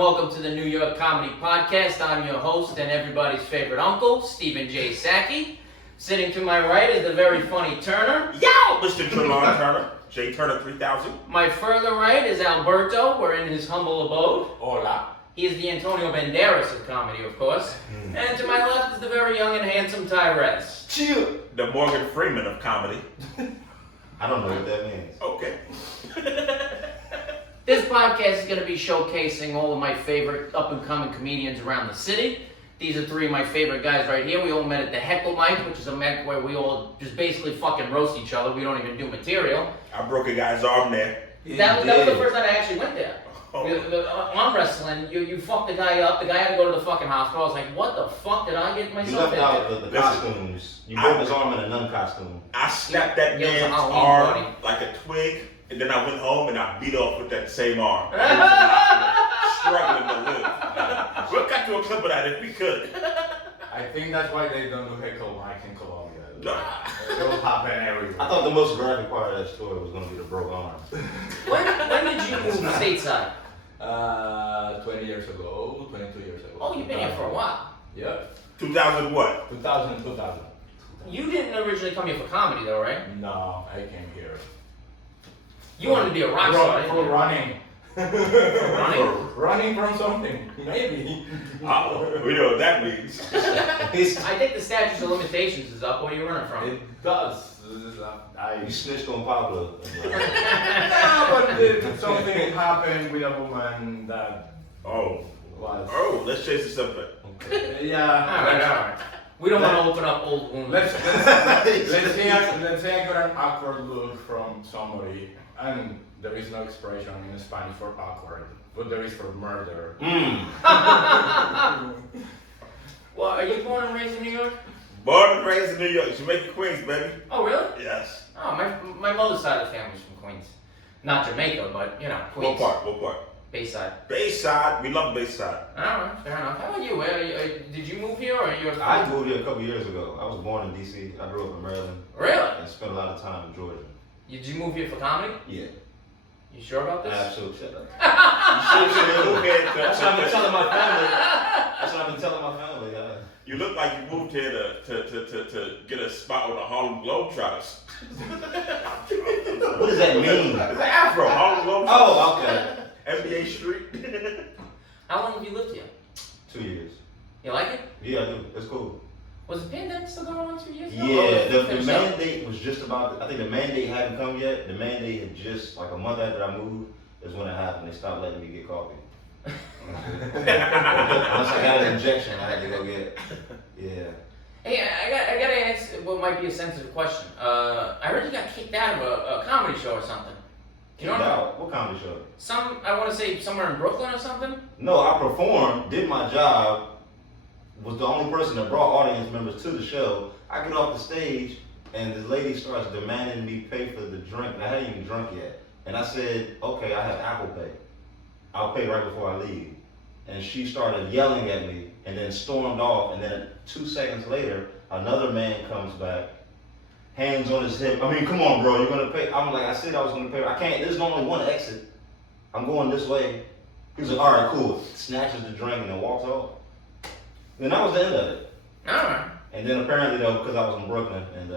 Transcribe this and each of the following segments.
welcome to the New York Comedy Podcast. I'm your host and everybody's favorite uncle, Stephen J. Sackey. Sitting to my right is the very funny Turner. Yo, Mr. Trelon Turner, J. Turner 3000. My further right is Alberto. We're in his humble abode. Hola. He is the Antonio Banderas of comedy, of course. And to my left is the very young and handsome Tyrese. Chill. The Morgan Freeman of comedy. I don't know what that means. Okay. This podcast is going to be showcasing all of my favorite up-and-coming comedians around the city. These are three of my favorite guys right here. We all met at the Heckle Mic, which is a mic where we all just basically fucking roast each other. We don't even do material. I broke a guy's arm there. That was the first time I actually went there. Oh. Arm wrestling, you fucked the guy up. The guy had to go to the fucking hospital. I was like, what the fuck did I get You myself left into? out the costumes. You broke his arm in a nun costume. I snapped that Yeah, it was a man's Halloween arm party. like a twig, and then I went home and I beat off with that same arm. I was in the hospital, struggling to live. We'll cut to a clip of that if we could. I think that's why they don't do Heckle Mic in Colombia. Nah. It will happen everywhere. I thought the most graphic part of that story was going to be the broke arm. When did you move stateside? 20 years ago, 22 years ago. Oh, you've been here for a while. Yeah. 2000 what? 2000. You didn't originally come here for comedy, though, right? No, I came here. You wanted to be a rock star, didn't For you? running. Running? Running from something, maybe. Uh-oh. We know what that means. I think the statute of limitations is up. What are you running from? It does. You snitched on Pablo. No, but something happened with a woman that Oh. was. Oh, let's chase the subject. Yeah. All right. We don't want to open up old wounds. Let's say I got an awkward look from somebody, and there is no expression in Spanish for awkward, but there is for murder. Well, are you born and raised in New York? Born and raised in New York, Jamaica, Queens, baby. Oh, really? Yes. Oh, my mother's side of the family's from Queens. Not Jamaica, but, you know, Queens. What part? Bayside. Bayside. We love Bayside. All right, fair enough. How about you? Did you move here, or are you I moved here a couple years ago. I was born in D.C. I grew up in Maryland. Really? And spent a lot of time in Georgia. Did you move here for comedy? Yeah. You sure about this? Absolutely. Shut up. Okay, That's what I've been telling my family. That's what I've been telling my family. You look like you moved here to get a spot on the Harlem Globetrotters. What does that mean? It's an Afro, Harlem Globetrotters. Oh, okay. NBA Street. How long have you lived here? 2 years. You like it? Yeah, I do. It's cool. Was the pandemic still going on 2 years ago? Yeah, the Finished up? mandate was just about, I think the mandate hadn't come yet. The mandate had just, like a month after I moved, is when it happened. They stopped letting me get coffee. Once I got an injection, I had to go get it. Yeah. Hey, I gotta ask what might be a sensitive question. I heard you got kicked out of a comedy show or something. You know Kicked out? What comedy show? I want to say somewhere in Brooklyn or something. No, I performed, did my job, was the only person that brought audience members to the show. I get off the stage, and the lady starts demanding me pay for the drink, and I hadn't even drunk yet. And I said, okay, I have Apple Pay. I'll pay right before I leave. And she started yelling at me, and then stormed off, and then 2 seconds later, another man comes back, hands on his hip. I mean, come on, bro, you're gonna pay. I'm like, I said I was gonna pay. I can't, there's only one exit. I'm going this way. He was like, all right, cool. Snatches the drink and then walks off. And that was the end of it. Alright. And then apparently, though, because I was in Brooklyn, and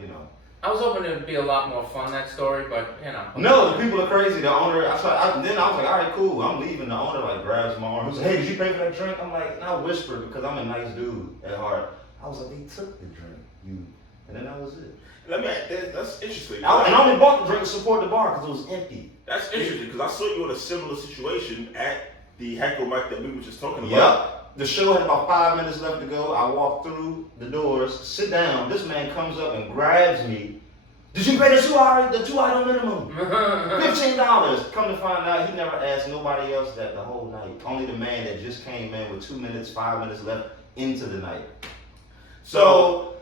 you know. I was hoping it would be a lot more fun, that story, but, you know. No, the people are crazy. The owner, then I was like, all right, cool. I'm leaving. The owner like grabs my arm. He was like, hey, did you pay for that drink? I'm like, and I whispered because I'm a nice dude at heart. I was like, they took the drink, and then that was it. That's interesting. And I only bought the drink to support the bar because it was empty. That's interesting because I saw you in a similar situation at the Heckle Mic that we were just talking about. Yep. The show had about 5 minutes left to go. I walk through the doors, sit down. This man comes up and grabs me. Did you pay the two item minimum? $15. Come to find out, he never asked nobody else that the whole night. Only the man that just came in with 2 minutes, 5 minutes left into the night. So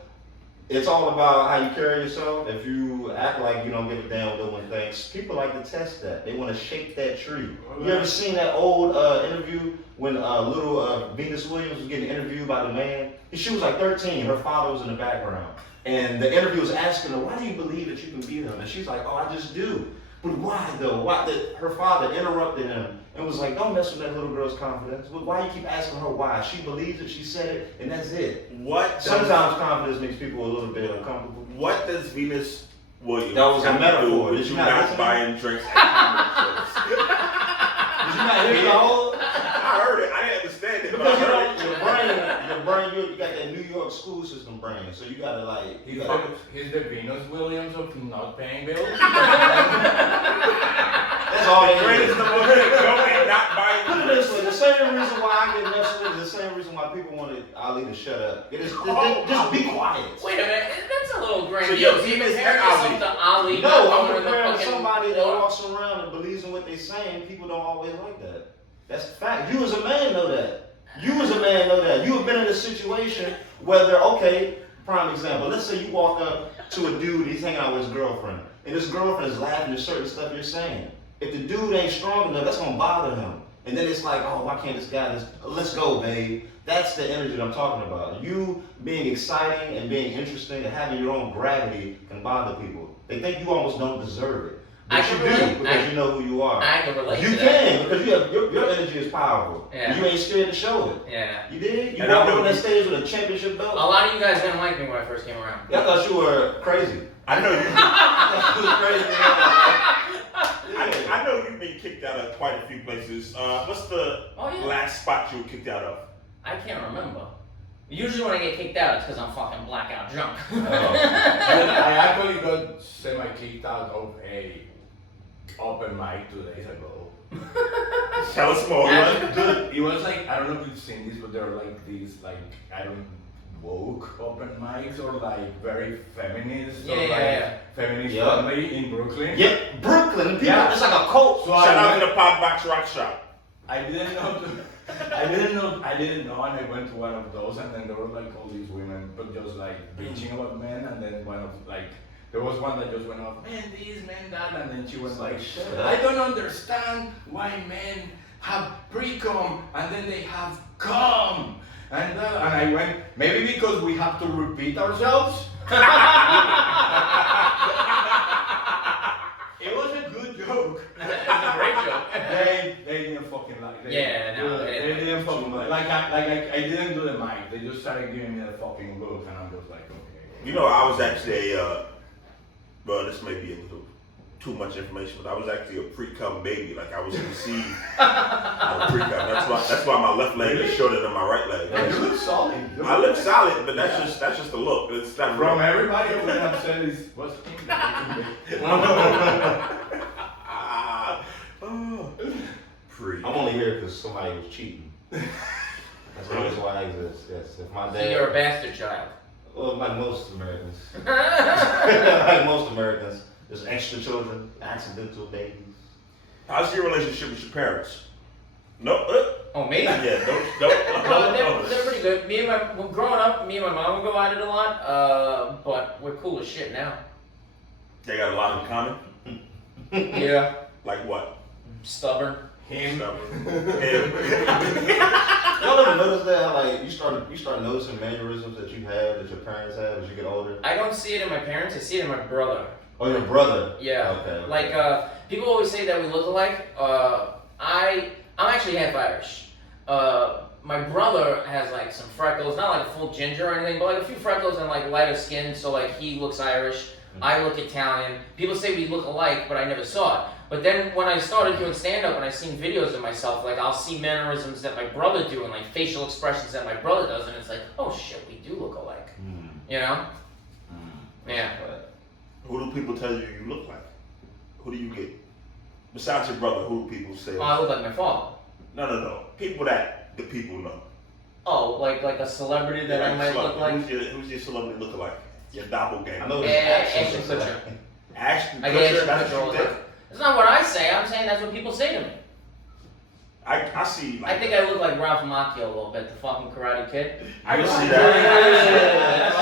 it's all about how you carry yourself. If you act like you don't give a damn what no one thinks, people like to test that. They want to shake that tree. You ever seen that old interview when little Venus Williams was getting interviewed by the man? She was like 13. Her father was in the background. And the interviewer was asking her, why do you believe that you can beat him? And she's like, oh, I just do. But why though? Why did her father interrupted him and was like, don't mess with that little girl's confidence. But why you keep asking her why? She believes it, she said it, and that's it. Sometimes confidence makes people a little bit uncomfortable. What does Venus Williams That was a metaphor. Did you not buying drinks at comedy shows? Did you not hear the whole? I heard it. I didn't understand it. Because you know, your brain, you got that New York school system brain, so you gotta like. He's the Venus Williams of not paying bills. That's all they Greatest do. number and not buying Put it this way, the same reason why I get messed with is the same reason why people wanted Ali to shut up. Just be quiet. Wait a minute, that's a little So grandiose. you're You Venus compare and yourself Ali. to Ali. No, not I'm owning the comparing to fucking somebody that war. walks around and believes in what they're saying. People don't always like that. That's the fact. You as a man know that. You as a man know that. You have been in a situation whether, okay, prime example, let's say you walk up to a dude, he's hanging out with his girlfriend, and his girlfriend is laughing at certain stuff you're saying. If the dude ain't strong enough, that's gonna bother him. And then it's like, oh, why can't this guy just, let's go, babe. That's the energy that I'm talking about. You being exciting and being interesting and having your own gravity can bother people. They think you almost don't deserve it. But you do, because you know who you are. I can relate You to that. can, because you have your energy is powerful. Yeah. You ain't scared to show it. Yeah. You did? You And I walked know on that you- stage with a championship belt? A lot of you guys didn't like me when I first came around. Yeah, I thought you were crazy. I know you. I thought you was crazy. I know you've been kicked out of quite a few places. What's the last spot you were kicked out of? I can't remember. Usually when I get kicked out, it's because I'm fucking blackout drunk. I actually got semi-kicked out of a open mic 2 days ago. Tell us more. Dude, it was like, I don't know if you've seen this, but there are like these, like, I don't woke open mics or like very feminist or feminist friendly in Brooklyn. Yeah, Brooklyn. People, Yeah. it's like a cult. So Shout out to the Pop Box Rock Shop. I didn't know, and I went to one of those, and then there were like all these women, but just like bitching about men, and then one of like, there was one that just went off, man this, man that, and then she was like, I don't understand why men have pre-com, and then they have cum, and I went, maybe because we have to repeat ourselves? It was a good joke. It's a great joke. They didn't fucking like it. They didn't fucking like I didn't do the mic. They just started giving me the fucking look, and I'm just like, okay. You know, I was actually well, this may be a little too much information, but I was actually a pre-cum baby. Like I was conceived of a pre-cum. That's why my left leg is shorter than my right leg. And you look solid. I look solid, but that's just the look. It's not From real. everybody who have said is what's Pre. I'm only here because somebody was cheating. That's the reason why I exist. Yes, if my So dad. you're a bastard child. Well, like most Americans. Like most Americans, there's extra children, accidental babies. How's your relationship with your parents? No. Oh, me? Yeah. No, they're pretty good. Well, growing up, me and my mom would go at it a lot, but we're cool as shit now. They got a lot in common. Yeah. Like what? Stubborn. him? Him. Y'all ever notice that how like you start noticing mannerisms that you have that your parents have as you get older? I don't see it in my parents, I see it in my brother. Oh, your brother. Yeah. Okay. Like, people always say that we look alike. I'm actually half Irish. My brother has like some freckles, not like a full ginger or anything, but like a few freckles and like lighter skin, so like he looks Irish. I look Italian. People say we look alike, but I never saw it. But then when I started doing stand-up and I seen videos of myself, like I'll see mannerisms that my brother do and like facial expressions that my brother does, and it's like, oh shit, we do look alike. You know? Yeah. Who do people tell you you look like? Who do you get? Besides your brother, who do people say? Oh, I look like my father. No. People that the people know. Oh, like a celebrity that I might look like? Who's your celebrity lookalike? Your doppelganger. I know it's Ashton Kutcher. Ashton I get Kutcher. Ashton That's Kutcher all what the you time. think. It's not what I say, I'm saying that's what people say to me. I see. Like, I think I look like Ralph Macchio a little bit, the fucking Karate Kid. I can see that.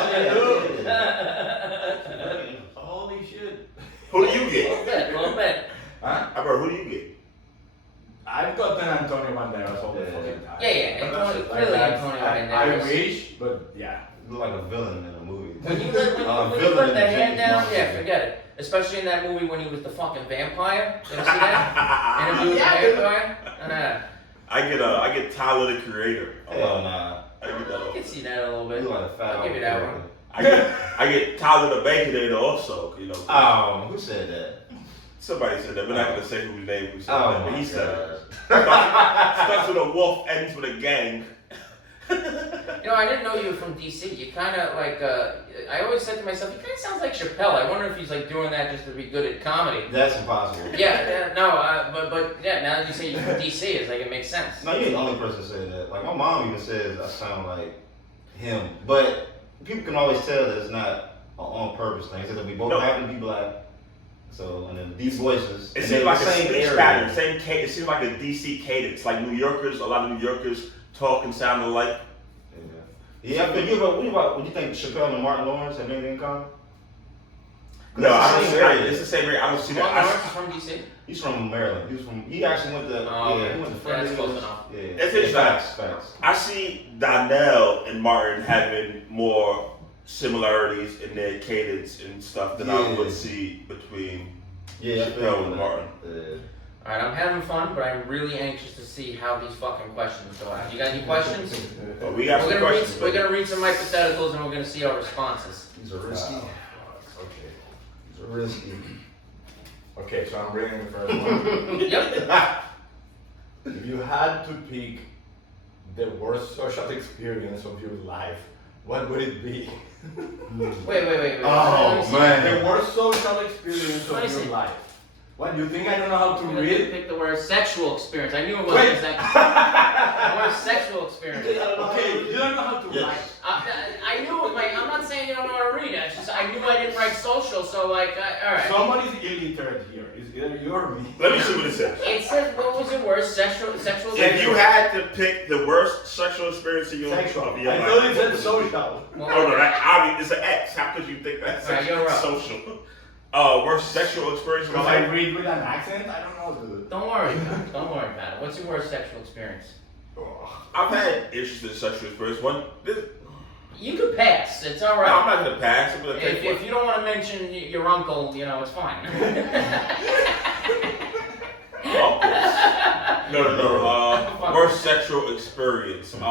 Holy shit. Who do you A get? little bit. Huh? Who do you get? I've gotten Antonio Banderas all the fucking time. Yeah, Antonio, clearly Antonio I Banderas. wish, but yeah. You look like a villain in a movie. When you let villain the in hand James down, Bond yeah, movie. forget it. Especially in that movie when he was the fucking vampire. You ever see that? Interview with the vampire? I get Tyler the Creator. Hell nah. I get that. I can see that a little bit. You like a fat I'll give you that one. I get Tyler the Baconator also. You know. Oh, who said that? Somebody said that. We're not gonna say whose name who said Oh, that, but my he said God. it. Starts with a wolf, ends with a gang. You know, I didn't know you were from DC. You kind of like, I always said to myself, he kind of sounds like Chappelle. I wonder if he's like doing that just to be good at comedy. That's impossible. Yeah, but yeah, now that you say you're from DC, it's like it makes sense. No, you ain't the only person to say that. Like my mom even says I sound like him, but people can always tell that it's not an on purpose thing. It's that we both happen to be black. So and then these voices. It and seems they're like the a same speech area. pattern, same cadence. It seems like a DC cadence. Like New Yorkers, a lot of New Yorkers talk and sound alike. Yeah, but what do you think Chappelle and Martin Lawrence have anything in common? No, I don't It's the see same that. area. It's the same area. I don't see Martin that. Lawrence is from DC? He's from Maryland. He actually went to he went to That's close enough. Yeah, That's yeah, interesting. facts. I see Donnell and Martin having more similarities in their cadence and stuff than I would see between Yeah, Chappelle and Martin. Alright, I'm having fun, but I'm really anxious to see how these fucking questions go out. You got any questions? But we got some questions. We're gonna read some hypotheticals and we're gonna see our responses. These are risky. Okay. These are risky. Okay, so I'm reading the first one. Yep. If you had to pick the worst social experience of your life, what would it be? Wait. Oh, Let me see. man. The worst social experience Let me of your see. life. What, you think I don't know how to I'm gonna read? pick the word sexual experience. I knew it Wait. wasn't the worst sexual experience. Okay, you don't know how to Yes. write. I knew it, like, I'm not saying you don't know how to read. It's just, I knew I didn't write social, so like, alright. Somebody's illiterate here. It's either you or me. Let me see what it says. It says, what was your worst sexual If you had to pick the worst sexual experience of your Sexual. of your I life, thought it what said would social. Oh no, it's an X. How could you think that's Alright, you're right. social? Worst sexual experience of your Because I life? read with an accent, I don't know, dude. Don't worry about it. Don't worry about it. What's your worst sexual experience? I've had interesting sexual experience. You could pass. It's No, I'm alright. not gonna pass. I'm gonna take If you don't want to mention your uncle, you know, it's fine. No. Worst sexual experience. I'm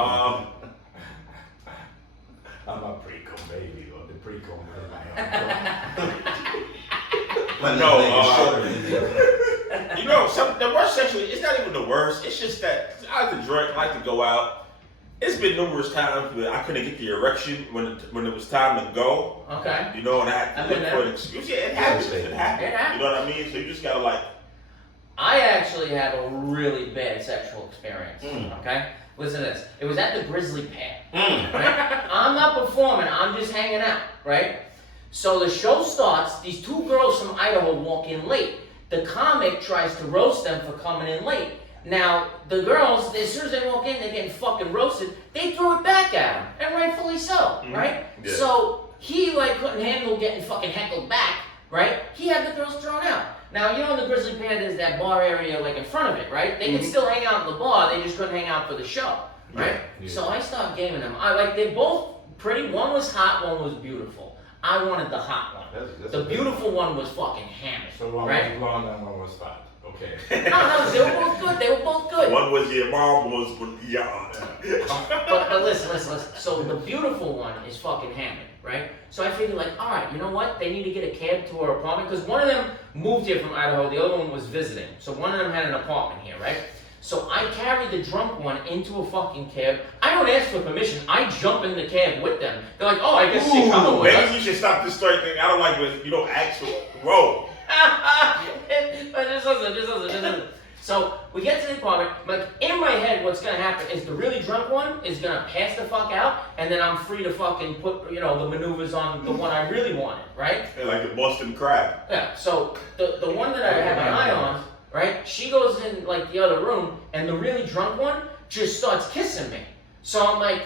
a pre-com baby, or the pre-com is my You know, the worst sexual, it's not even the worst. It's just that I like to drink, I like to go out. It's been numerous times where I couldn't get the erection when it was time to go. Okay. You know, and I had I've to been look for an excuse. Yeah, it happens. It happens. It happens. You know what I mean? So you just gotta like. I actually had a really bad sexual experience. Okay? Listen to this. It was at the Grizzly Pad. Right? I'm not performing, I'm just hanging out, right? So the show starts, these two girls from Idaho walk in late. The comic tries to roast them for coming in late. Now, the girls, as soon as they walk in, they're getting fucking roasted. They throw it back at him, and rightfully so, right? Yeah. So he couldn't handle getting fucking heckled back, right? He had the girls thrown out. Now, you know in the Grizzly Pad, there's that bar area in front of it, right? They can still hang out in the bar, they just couldn't hang out for the show, right? Yeah. So I started gaming them. They're both pretty. One was hot, one was beautiful. I wanted the hot one. That's The a big beautiful one was fucking hammered, So one right? was blonde and one was fat. Okay. No, they were both good. They were both good. One was your mom, one was with your But listen. So the beautiful one is fucking hammered, right? So I figured all right, you know what? They need to get a cab to her apartment because one of them moved here from Idaho, the other one was visiting. So one of them had an apartment here, right? So I carried the drunk one into a fucking cab. I don't ask for permission. I jump in the cab with them. They're like, oh, I guess she's coming with Maybe us. you should stop this story thing. I don't like when you don't ask for roll. But just listen. So we get to the apartment. Like in my head, what's gonna happen is the really drunk one is gonna pass the fuck out, and then I'm free to fucking put the maneuvers on the one I really wanted, right? They're like the Boston Crab. Yeah. So the one that I had my eye on, right? She goes in the other room, and the really drunk one just starts kissing me. So I'm like,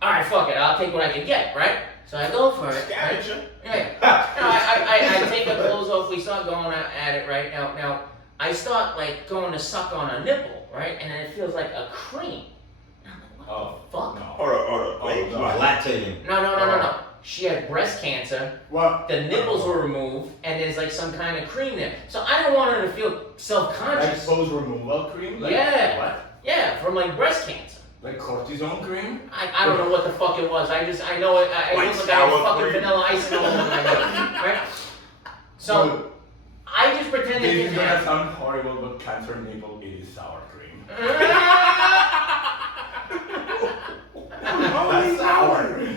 all right, fuck it, I'll take what I can get, right? So I go for it. Right? Scavenger. Yeah. I take the clothes off. We start going at it right now. I start going to suck on a nipple, right? And it feels like a cream. And I'm like, what the fuck? No. Hold on. Wait. no. What? lactating. No. she had breast cancer. What? The nipples were removed, and there's like some kind of cream there. So I don't want her to feel Like self-conscious. pose removal cream? Like, Yeah. What? Yeah, from like breast cancer. Like cortisone cream? I don't know what the fuck it was. I know it. I Like looked like I had sour fucking cream. vanilla icing all over my nose, right? So I just pretend it This is didn't gonna happen. sound horrible, but cancer nipple is sour cream. That's sour.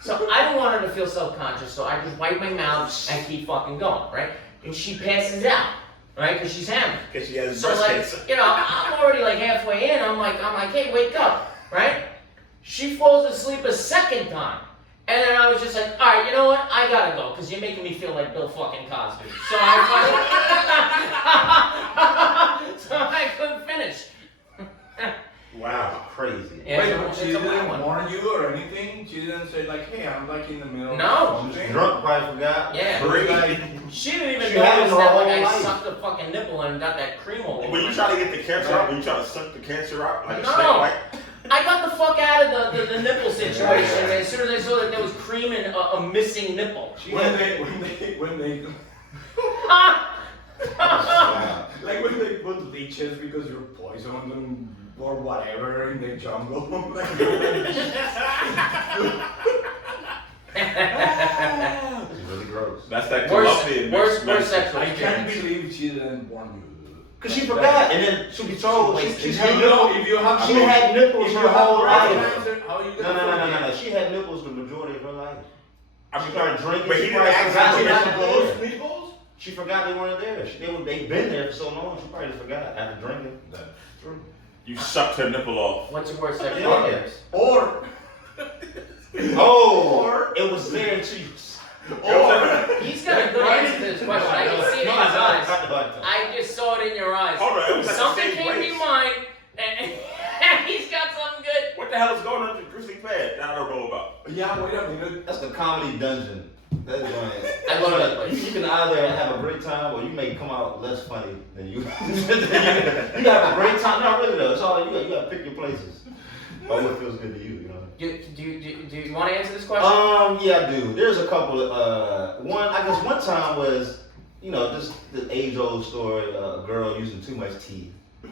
So I don't want her to feel self-conscious, so I just wipe my mouth and keep fucking going, right? And she passes out, right? Because she's hammered. Because she has So breast like, cancer. you know, I'm already like halfway in. I'm like, hey, wake up, right? She falls asleep a second time, and then I was just like, all right, you know what? I gotta go because you're making me feel like Bill fucking Cosby. So I couldn't finish. Wow. Crazy. Yeah, Wait, it's a- but she it's a weird didn't one. warn you or anything? She didn't say like, hey, I'm like in the middle No. of She was something? drunk, probably forgot. Yeah. Great. She didn't even She notice had it her that like whole I life. sucked a fucking nipple and got that cream all over. When you my try to get the cancer out, when you try to suck the cancer out, like a No. snake bite, I got the fuck out of the nipple situation as soon as I saw that there was cream and a missing nipple. When they Wow. like when they put leeches because you're poisoned and or whatever in the jungle. Like, It's really gross. that's that Worst Colombian worst sexual I can't experience. believe she didn't warn you. Cause she forgot, and then she be told she's If had you know, nipples. if you have She had nipples if her you have whole breast life. cancer, how are you No. gonna She had nipples the majority of her life. I She mean, started drinking. but he She didn't probably ask forgot her she permission had to nipples. those nipples? She forgot they weren't there. They've been there for so long. She probably just forgot after drinking. That's true. you sucked her nipple off. What's your worst sexual Yeah. experience? Or Oh, it was there until you. He's got a good answer to this question. I can see it in his eyes. I I just saw it in your eyes. Hold on, it was at the Something same came to place. your mind, and he's got something good. What the hell is going on with the grizzly pad that I don't know about? yeah, wait a minute. That's the comedy dungeon. That's going. I love that place. You can either have a great time or you may come out less funny than you. You can have a great time. No, really though. It's all you got to pick your places. Or what feels good to you, you know. Do you want to answer this question? Yeah, I do. There's a couple of one. I guess one time was, you know, just the age-old story. A girl using too much tea.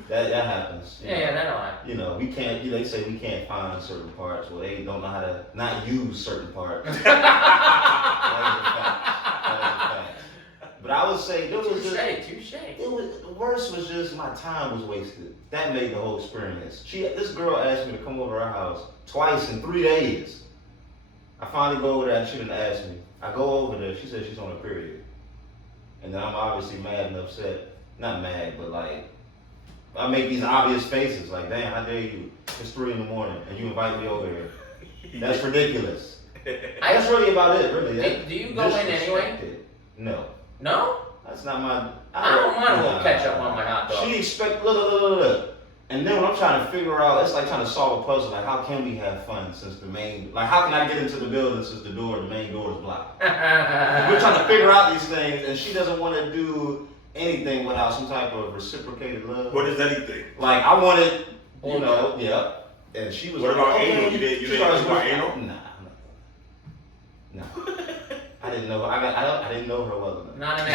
That happens. You know. Yeah, that'll happen. You know, we can't. They say we can't find certain parts. Well, they don't know how to not use certain parts. That is a fact. But I would say there was just. Touche. It was the worst was just my time was wasted. That made the whole experience. This girl asked me to come over her house twice in 3 days. I finally go over there and she didn't ask me. I go over there, she said she's on a period. And then I'm obviously mad and upset. Not mad, but like I make these obvious faces like, damn, how dare you? It's 3 in the morning and you invite me over here. That's ridiculous. That's really about it, really. Do you go in anyway? Disrespected. No. No? That's not my. I don't mind a little ketchup on my hot dog. She look. And then when I'm trying to figure out, it's like trying to solve a puzzle. Like, how can we have fun since the main? Like, how can I get into the building since the main door is blocked? We're trying to figure out these things, and she doesn't want to do anything without some type of reciprocated love. What is anything? Like, I wanted, you know, yeah. And she was. What like, about okay. anal? You didn't She think started about whispering, anal? Nah. I didn't know. I didn't know her well enough. Not an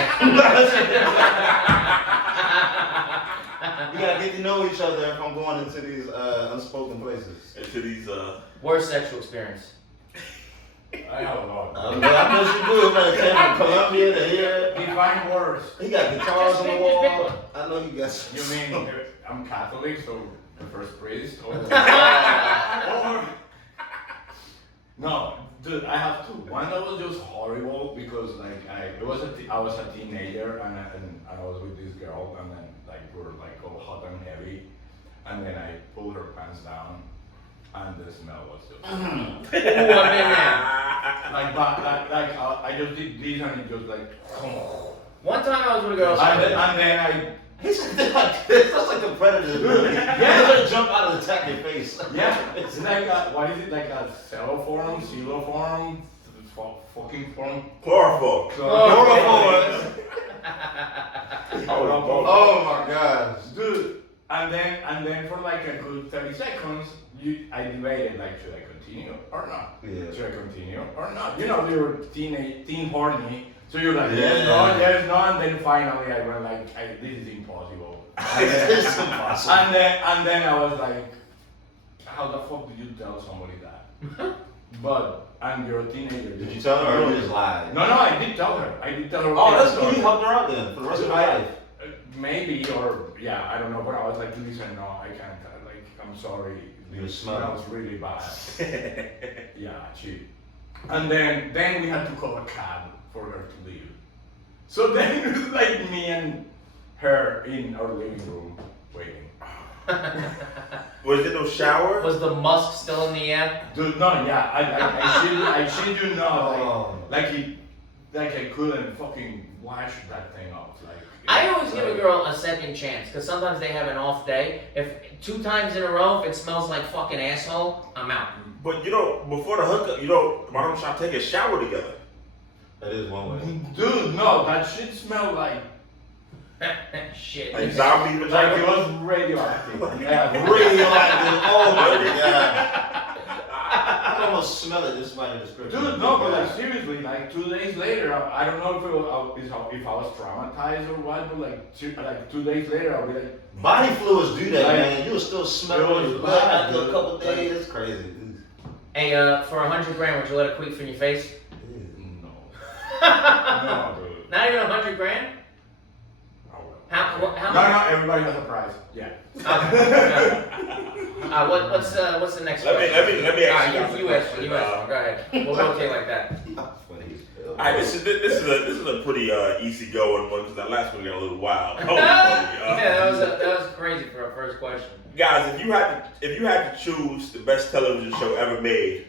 We gotta get to know each other if I'm going into these unspoken places. Into these Worst sexual experience. I have a lot. I know she do. Man, came from Colombia to here. Define worse. He got guitars on the Just pick wall. one. I know you got some. You mean I'm Catholic, so the first priest? Or no, dude, I have two. One that was just horrible because like I was a teenager and I was with this girl and then like we were like all hot and heavy and then I pulled her pants down and the smell was just Ooh, I've been there. like I just did this and it just like One time I was with a girl. and then I He's like this. That's like a predator movie. Yeah, he's gonna jump out and attack your face. yeah, it's like what is it like a celloform, xyloform, fucking form? chloroform. Chloroform. Oh, Oh my gosh. Dude, and then for like a good 30 seconds, I debated like, should I continue or not? Yeah. Should I continue or not? You know, you're teen horny, so you're like, Yeah. yes, no, and then finally I went like, this is impossible. It's impossible. And then I was like, how the fuck did you tell somebody that? But and you're a teenager. Did you tell her or you just lied? No, I did tell her. Oh, that's good. You helped her out then for the rest of her life. Maybe, or yeah, I don't know. But I was like, listen, no, I can't. Like, I'm sorry. You It smell. smells really bad. Yeah, she. And then we had to call a cab for her to leave. So then it was like me and her in our living room waiting. Was there no shower? Was the musk still in the air? Dude, no, yeah, I shit you not, Oh. like I couldn't fucking wash that thing off, like. I always give a girl a second chance, because sometimes they have an off day. If 2 times in a row, if it smells like fucking asshole, I'm out. But before the hookup, why don't y'all take a shower together? That is one way. Dude, no, that shit smelled like Shit. Like zombie it vagina? was radioactive. Yeah, Radioactive. Oh my god. I can almost smell it just by the description. Dude, no, but like seriously, like 2 days later, I don't know if I was traumatized or what, but like 2 days later, I'll be like, Body fluids do that, Like, man. You will still smell it it was but bad, after a dude. couple of Like- days. It's crazy. Hey, for 100 grand, would you let a queef in your face? no, no, dude. Not even 100 grand? Oh, well. How No, much? everybody has a price. Yeah. What's the next Let question? me ask you. Alright, you ask one. You ask one. Go ahead. We'll rotate like that. Alright, this is a pretty easygoing one because that last one got a little wild. Holy moly, Yeah, that was crazy for a first question. Guys, if you had to choose the best television show ever made,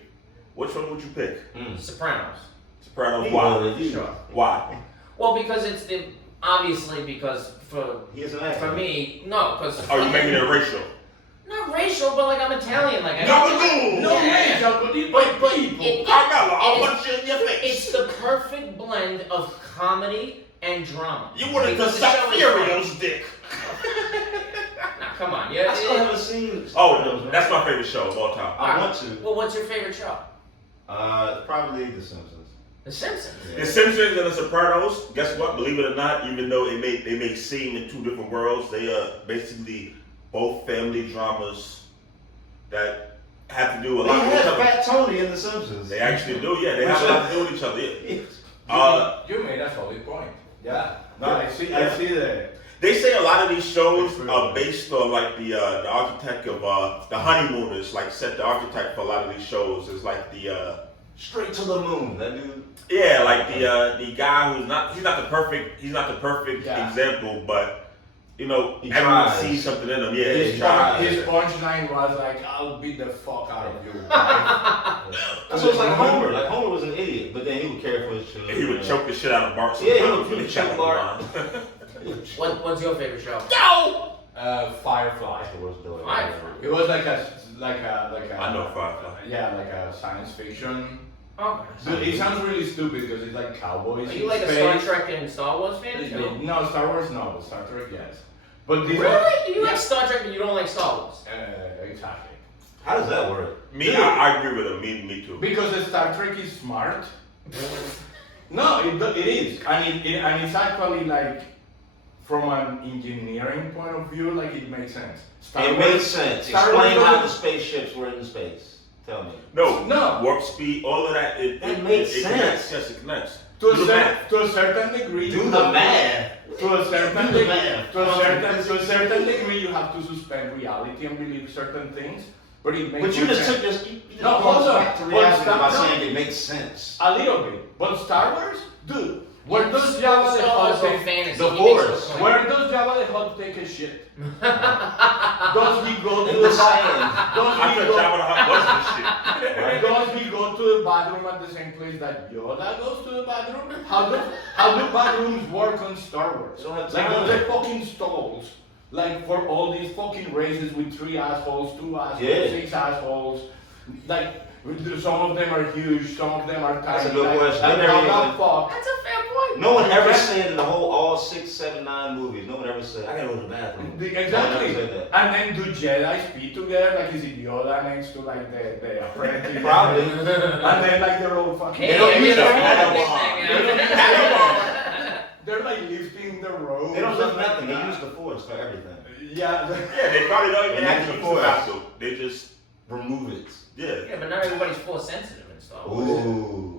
which one would you pick? Sopranos. Sopranos. Why? Sure. Why? Well, because obviously because He is an actor. for me, no, because Oh, you making it racial? not racial, but like I'm Italian, like I No, Yeah. but It- I'll it- punch you in your face. It's the perfect blend of comedy and drama. You wanted to Because the suck show is funny. Furio's dick. Nah, come on, yeah. I still haven't seen. Oh, Sopranos, man. that's my favorite show of all time. I want to. Well, what's your favorite show? Probably The Simpsons. The Simpsons. The Simpsons and The Sopranos. Guess what? Believe it or not, even though they may seem in 2 different worlds, they are basically both family dramas that have to do a They lot with had each other. Fat Tony in The Simpsons. They actually do, yeah. They have a lot to do with each other. Yeah. You made a solid point. Yeah. No, Yeah. I see that. They say a lot of these shows are based on like the architect of the Honeymooners, like set the architect for a lot of these shows is like the Straight to the moon. That dude. yeah, like the guy who's he's not the perfect Yeah. example, but you know He everyone tries. sees something in him. Yeah, he tries. His punchline was like, "I'll beat the fuck out of you." That's what it's like Homer. Like Homer was an idiot, but then he would care for his children. He would choke the shit out of Bart. Yeah, he sometimes would when choke they Bart. What's your favorite show? Firefly. That's the worst dog. Firefly. It was like a I know Firefly. Yeah, like a science fiction. Oh, Dude, it sounds really stupid because it's like cowboys. are in you like a Star space. Trek and Star Wars fan? too? No, Star Wars no, but Star Trek yes. But this Really? You yeah. like Star Trek, but you don't like Star Wars? Exactly. How does that work? Me, Dude. I agree with him. Me too. Because the Star Trek is smart. No, it is, and it's actually like from an engineering point of view, like it makes sense. It makes sense. Star Explain Wars how the doesn't- spaceships were in space. Tell me. No, warp speed, all of that. That makes it sense. Connects. Yes, it connects. To Do a, the math. to a certain degree, Do you the have math. To a certain Do the degree, math. to a certain degree, you have to suspend reality and believe certain things, but it makes But you no just sense. took this. You just No, brought hold us on. back to But reality stop- by no. saying it makes sense. A little bit, but Star Wars, dude, where does Jabba the Star Wars Hutt or take? fantasy? The He makes Force. a point. Where does Jabba the Hutt take a shit? Does he go to In the the sand. Does I he thought go? Jabba the Hutt was this shit. Does he go to the bathroom at the same place that Yoda goes to the bathroom? How do bathrooms work on Star Wars? Don't have Like time. those fucking stalls. Like for all these fucking races with 3 assholes, 2 assholes, Yeah. 6 assholes. Like some of them are huge, some of them are tiny. That's a good like, question. Like, I never how the even- fuck? That's a fair point. No one ever said in the whole all 6, 7, 9 movies. No one ever said, "I gotta go to the bathroom." Exactly. No one ever said that. And then do Jedi speak together? Like, is it Yoda next to like the apprentice? Probably. And then like they're all fucking. Hey, don't maybe use the the They're like lifting the rope. They don't lift nothing. They use the force for everything. Yeah. Yeah, they probably don't even have to use the bathroom. They just, Remove it. yeah. Yeah, but not everybody's force sensitive and stuff. Ooh.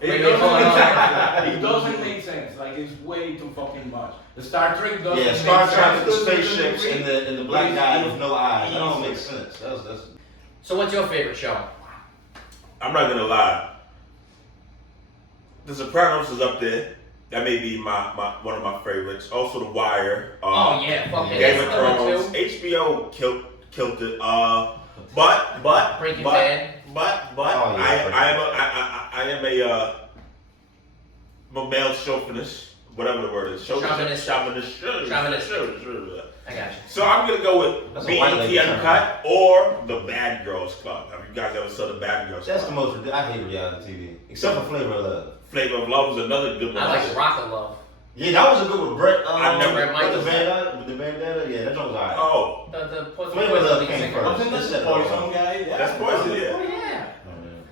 It Wait, hold on. it doesn't make sense. Like, it's way too fucking much. The Star Trek doesn't Yeah, make Star Trek sense. with the spaceships and the black guy Easy. with no eyes. That don't Easy. make sense. That's So what's your favorite show? I'm not gonna lie. The Sopranos is up there. That may be my one of my favorites. Also, The Wire. Oh yeah, fuck it. Game of That's number Thrones. 2. HBO killed it. But Breaking Bad. Oh, yeah, I am a male chauvinist, whatever the word is. Chauvinist. Chauvinist. I got you. So I'm gonna go with That's a white lady BET term. Uncut or the Bad Girls Club. Have you guys ever saw the Bad Girls that's the Club? most. I hate reality TV, except for Flavor of Love. Flavor of Love was another good one. I like Rocket Love. Yeah, that was a good one. Brett. I never- Brett Michaels. With the bandana. With the bandana. Yeah, that joke was alright. Oh, The Flavor of Love lead came singer. first. Wasn't this the Poison guy? Yeah. that's Poison, Oh yeah. yeah.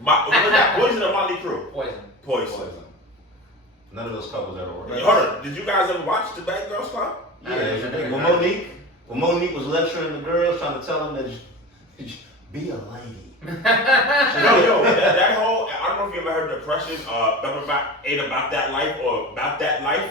What is that? Poison or Motley Crue? Poison. Poison. None of those couples ever worked. Hold on, did you guys ever watch the Bad Girls Club? Yeah, it was big. When Monique was lecturing the girls, trying to tell them that be a lady. Yo, that whole, I don't know if you ever heard the impression, ain't about that life or about that life.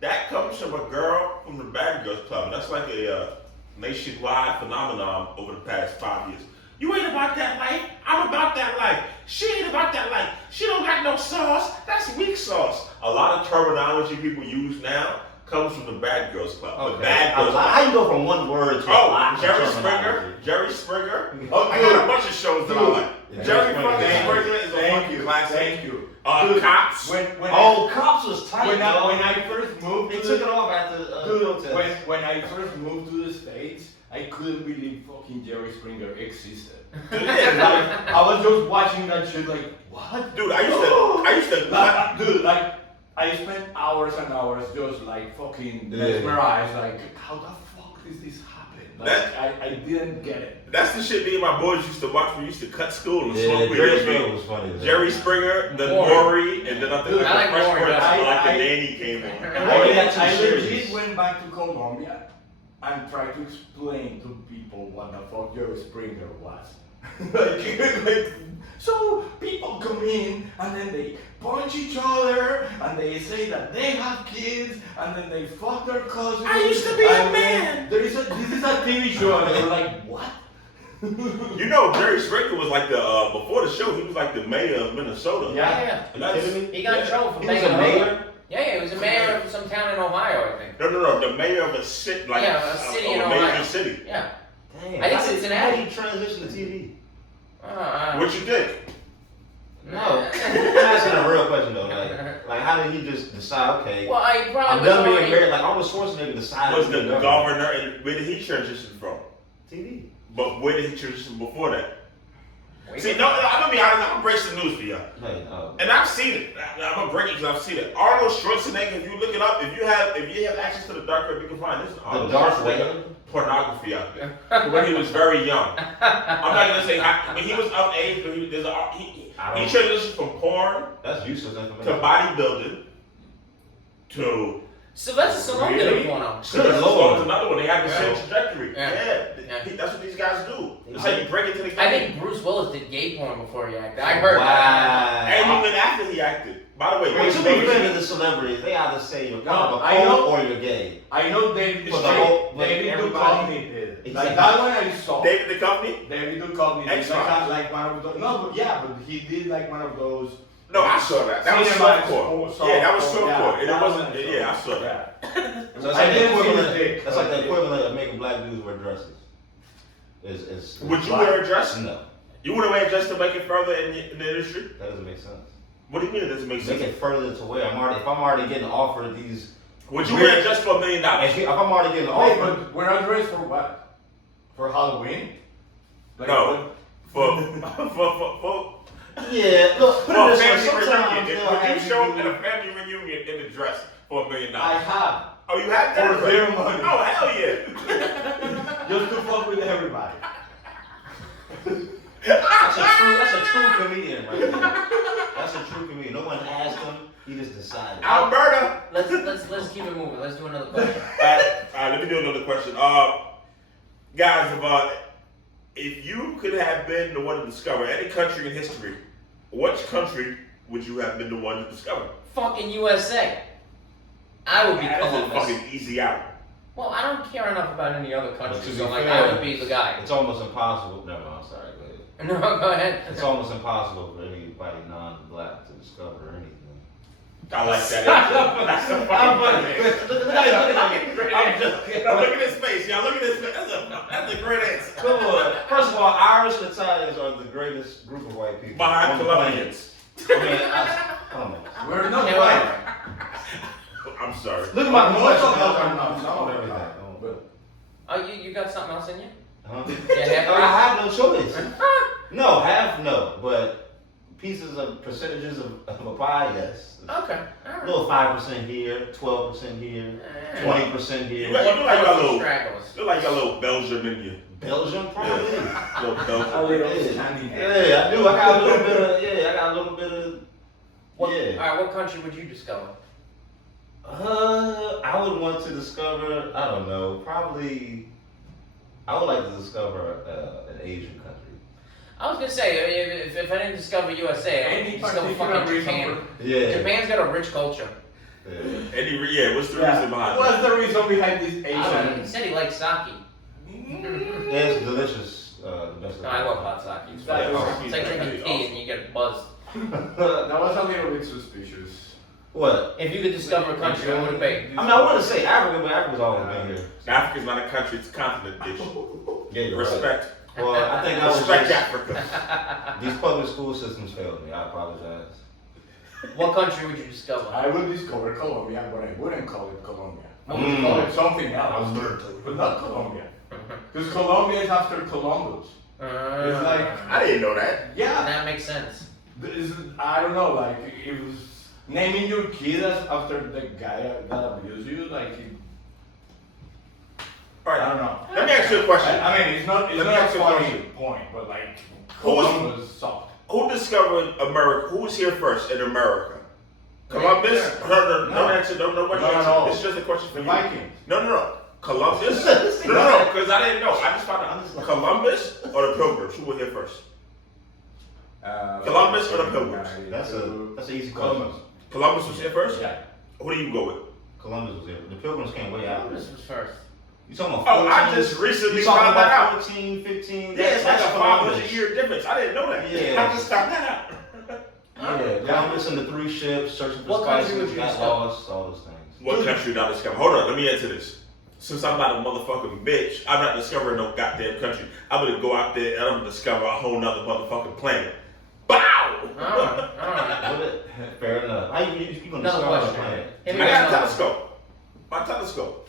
That comes from a girl from the Bad Girls Club. That's like a nationwide phenomenon over the past 5 years. You ain't about that life, I'm about that life. She ain't about that life. She don't got no sauce, that's weak sauce. A lot of terminology people use now comes from the Bad Girls Club. The Bad Girls Club. How you go from one word to a lot of Jerry terminology? Springer. Oh, I got a bunch of shows that I like. Yeah, Jerry Springer. fucking Springer is a Thank fucking you. classic. Thank you. Cops. When Oh, Cops was tight. when dog. I first moved They to took the it off after Dude, protest. when I first moved to the States, I couldn't believe fucking Jerry Springer existed. Yeah, Like, I was just watching that shit like, what? dude, I used to. Dude, like, I spent hours and hours just like fucking mesmerized, like, how the fuck does this happen? Like, I didn't get it. That's the shit me and my boys used to watch. We used to cut school and Yeah, smoke weed. Jerry It'd be Springer was funny. Jerry Springer, then Maury. Maury, and then I think Dude, I like the like Fresh Maury, Prince, but like the I- nanny came in. Maury had two I series. legit went back to Colombia and tried to explain to people what the fuck Jerry Springer was. like, so people come in and then they punch each other and they say that they have kids and then they fuck their cousins. I used to be a and man. then this is a TV show and they're like, what? You know, Jerry Springer was like the before the show. He was like the mayor of Minnesota. Yeah. And that's, He got in trouble for He was banging a mayor? Yeah, he was a mayor of some town in Ohio, I think. No, the mayor of a city, like Yeah, a city in a Ohio. major city. Yeah. Damn. I think How did Cincinnati. he transition to TV? What you think? No, I'm asking a real question though. Like how did he just decide? Okay, Well, I probably I'm was done being already- married. Like Arnold Schwarzenegger decided Was to be the governor, and where did he transition from? TV. But where did he transition before that? Wait, See, no, I'm gonna be honest. I'm gonna break some news for y'all. Hey, And I've seen it. I'm gonna break it because I've seen it. Arnold Schwarzenegger. If you look it up, if you have access to the dark web, you can find this. Arnold dark Schwarzenegger web? pornography out there when he was very young. I'm not gonna say how, but he was of age. But he transitioned from porn That's useless to information. bodybuilding to. Sylvester Stallone did a porno. Good Lord. That's another one. They have the same Yeah. trajectory. Yeah. Yeah. That's what these guys do. It's how you break into the game. I think Bruce Willis did gay porn before he acted. I heard that. Wow. And even after he acted. By the way, Well, Bruce to be Willis- fair to the celebrities, they either say you're kind of a I know. or you're gay. I know David For the whole- David everybody- Duchovny did. Like Exactly. that one I saw. David the company. David Duchovny did X-Files. like one of those. No, but yeah, but he did like one of those. No, I saw that. That was Cinematic softcore. softcore, Yeah, that was yeah, softcore. And it that wasn't. one I saw. Yeah, I saw that. Yeah. So that's I like the didn't see equivalent. the dick, That's like but the I equivalent of making black dudes wear dresses. Is Would you wear a dress? No, You wouldn't wear a dress to make it further in the industry? that doesn't make sense. What do you mean it doesn't make Make sense? it further to where if I'm already getting offered these. Would you wear a dress for $1 million? If I'm already getting Wait, offered. but we're not dressed for what? For Halloween? Like, No. For Yeah, look, put Well, it this way. family Sometimes reunion. they'll would you have show you up at a family reunion in a dress for $1 million? I have. Oh, you have that? For their money. Oh, hell yeah. Just to fuck with everybody. That's a true comedian right there. That's a true comedian. No one asked him. He just decided. Alberta. Let's keep it moving. Let's do another question. All right, let me do another question. Guys, if you could have been the one to discover any country in history, which country would you have been the one to discover? Fucking USA. I would be That's a Columbus. fucking easy out. Well, I don't care enough about any other But countries, to so be like fair, I would be the guy. It's almost impossible. No, I'm sorry. Go ahead. No, go ahead. It's almost impossible for anybody non-black to discover anything. I like that. That's a fucking Now look at his face, y'all. Look at his face. That's a great answer. Come on. First of all, Irish and Italians are the greatest group of white people. Behind on the planet. Colombians. I mean, come on. We're not Okay, white. I'm sorry. Look at my Most of complexion. us are not. Some of them Everything. are. But Oh, you got something else in you? Huh? Yeah, I have no choice. No, half no, but pieces of percentages of a pie, yes. Okay. A Alright. little 5% here, 12% here, 20% You here. look like you got a little, Stragglers. look like you got a little Belgium in you. Belgium, probably. Little a Belgium. little Yeah. Scandinavian. Yeah, I do. I got a little bit of. Yeah, I got a little bit of. Yeah. Alright, what country would you discover? I would want to discover. I don't know. Probably. I would like to discover an Asian country. I was gonna say, if I didn't discover USA, I Any would discover particular fucking reason Japan. Yeah. Japan's got a rich culture. Yeah. What's the reason behind What's that? the reason behind this I don't know, he Asian? said he likes sake. Yeah, it's delicious. The best. No, I love hot sake. It's, That fun. is- It's like drinking tea and you get buzzed. That was a little bit suspicious. What? If you could discover a country, what would it be? I mean, I want to say Africa, but Africa's always been here. Africa's not a country, it's a continent, bitch. Yeah, you're right. Respect. Well, I think I was Respect just, Africa. these public school systems failed me. I apologize. What country would you discover? I would discover Colombia, but I wouldn't call it Colombia. What would you Mm. call Call it? it something else, but not Colombia. Because Colombia is after Columbus. It's like, I didn't know that. yeah, that makes sense. I don't know, like, it was naming your kid after the guy that abused you, like, All I right. don't know. Let me ask you a question. I mean, it's not Let me a ask you a funny question. point, but like, Who was- Columbus sucked. Who discovered America? Who was here first in America? Columbus? Yeah. No, No. answer. No, Not at answer. all. This is just a question for The you. Vikings. No. Columbus? no, because I didn't know. I just found out. Columbus or the Pilgrims? Who were here first? Columbus or the Pilgrims? That's an easy question. Columbus. Columbus was here first? Yeah. Who do you go with? Columbus was here. The Pilgrims came way out. This was first. You talking about Oh, 14? I just recently You talking found that about out. 14, 15? Yeah, it's like a that's 500-year difference. I didn't know that. Yeah. I just found that out. Yeah, Columbus and the 3 ships, searching for What country would spices, you got discover? lost, all those things. What country did I discover? Hold on, let me answer this. Since I'm not a motherfucking bitch, I'm not discovering no goddamn country. I'm gonna go out there and I'm gonna discover a whole nother motherfucking planet. Bow! Alright. Fair enough. How you gonna Another discover a question. planet? Hit I me with got a another. telescope. My telescope.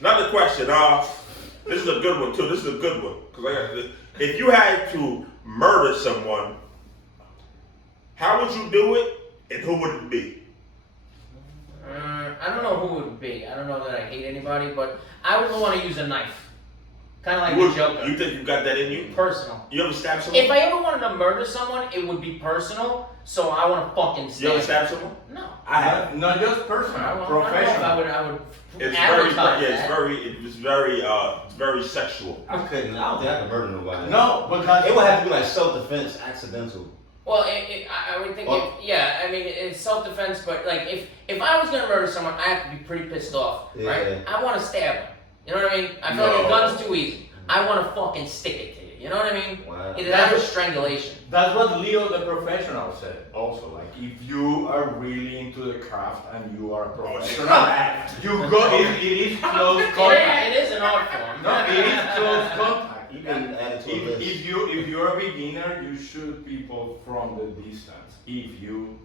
Another question. This is a good one too. This is a good one. Cause I got this. If you had to murder someone, how would you do it and who would it be? I don't know who it would be. I don't know that I hate anybody, but I would want to use a knife. Kind of like the Joker. You think you got that in you? Personal. You ever stab someone? If I ever wanted to murder someone, it would be personal, so I want to fucking You stab ever stab someone? No. I have. Not just I personal, don't know if professional. I would It's advertise very, that. it's very sexual. I couldn't. I don't think I could murder nobody. No, because It would have to be like self-defense, accidental. Well, I would think, Oh. it's self-defense, but like if I was gonna murder someone, I have to be pretty pissed off, right? Yeah. I want to stab him. You know what I mean? I feel like a No. gun's too easy. I want to fucking stick it to you. You know what I mean? Wow. Either that or strangulation. that's what Leo the professional said also. Like, if you are really into the craft and you are a professional, you go, it is close contact. It is an art form. No, it is close contact. You can add it to a list. If you're a beginner, you shoot people from the distance. If you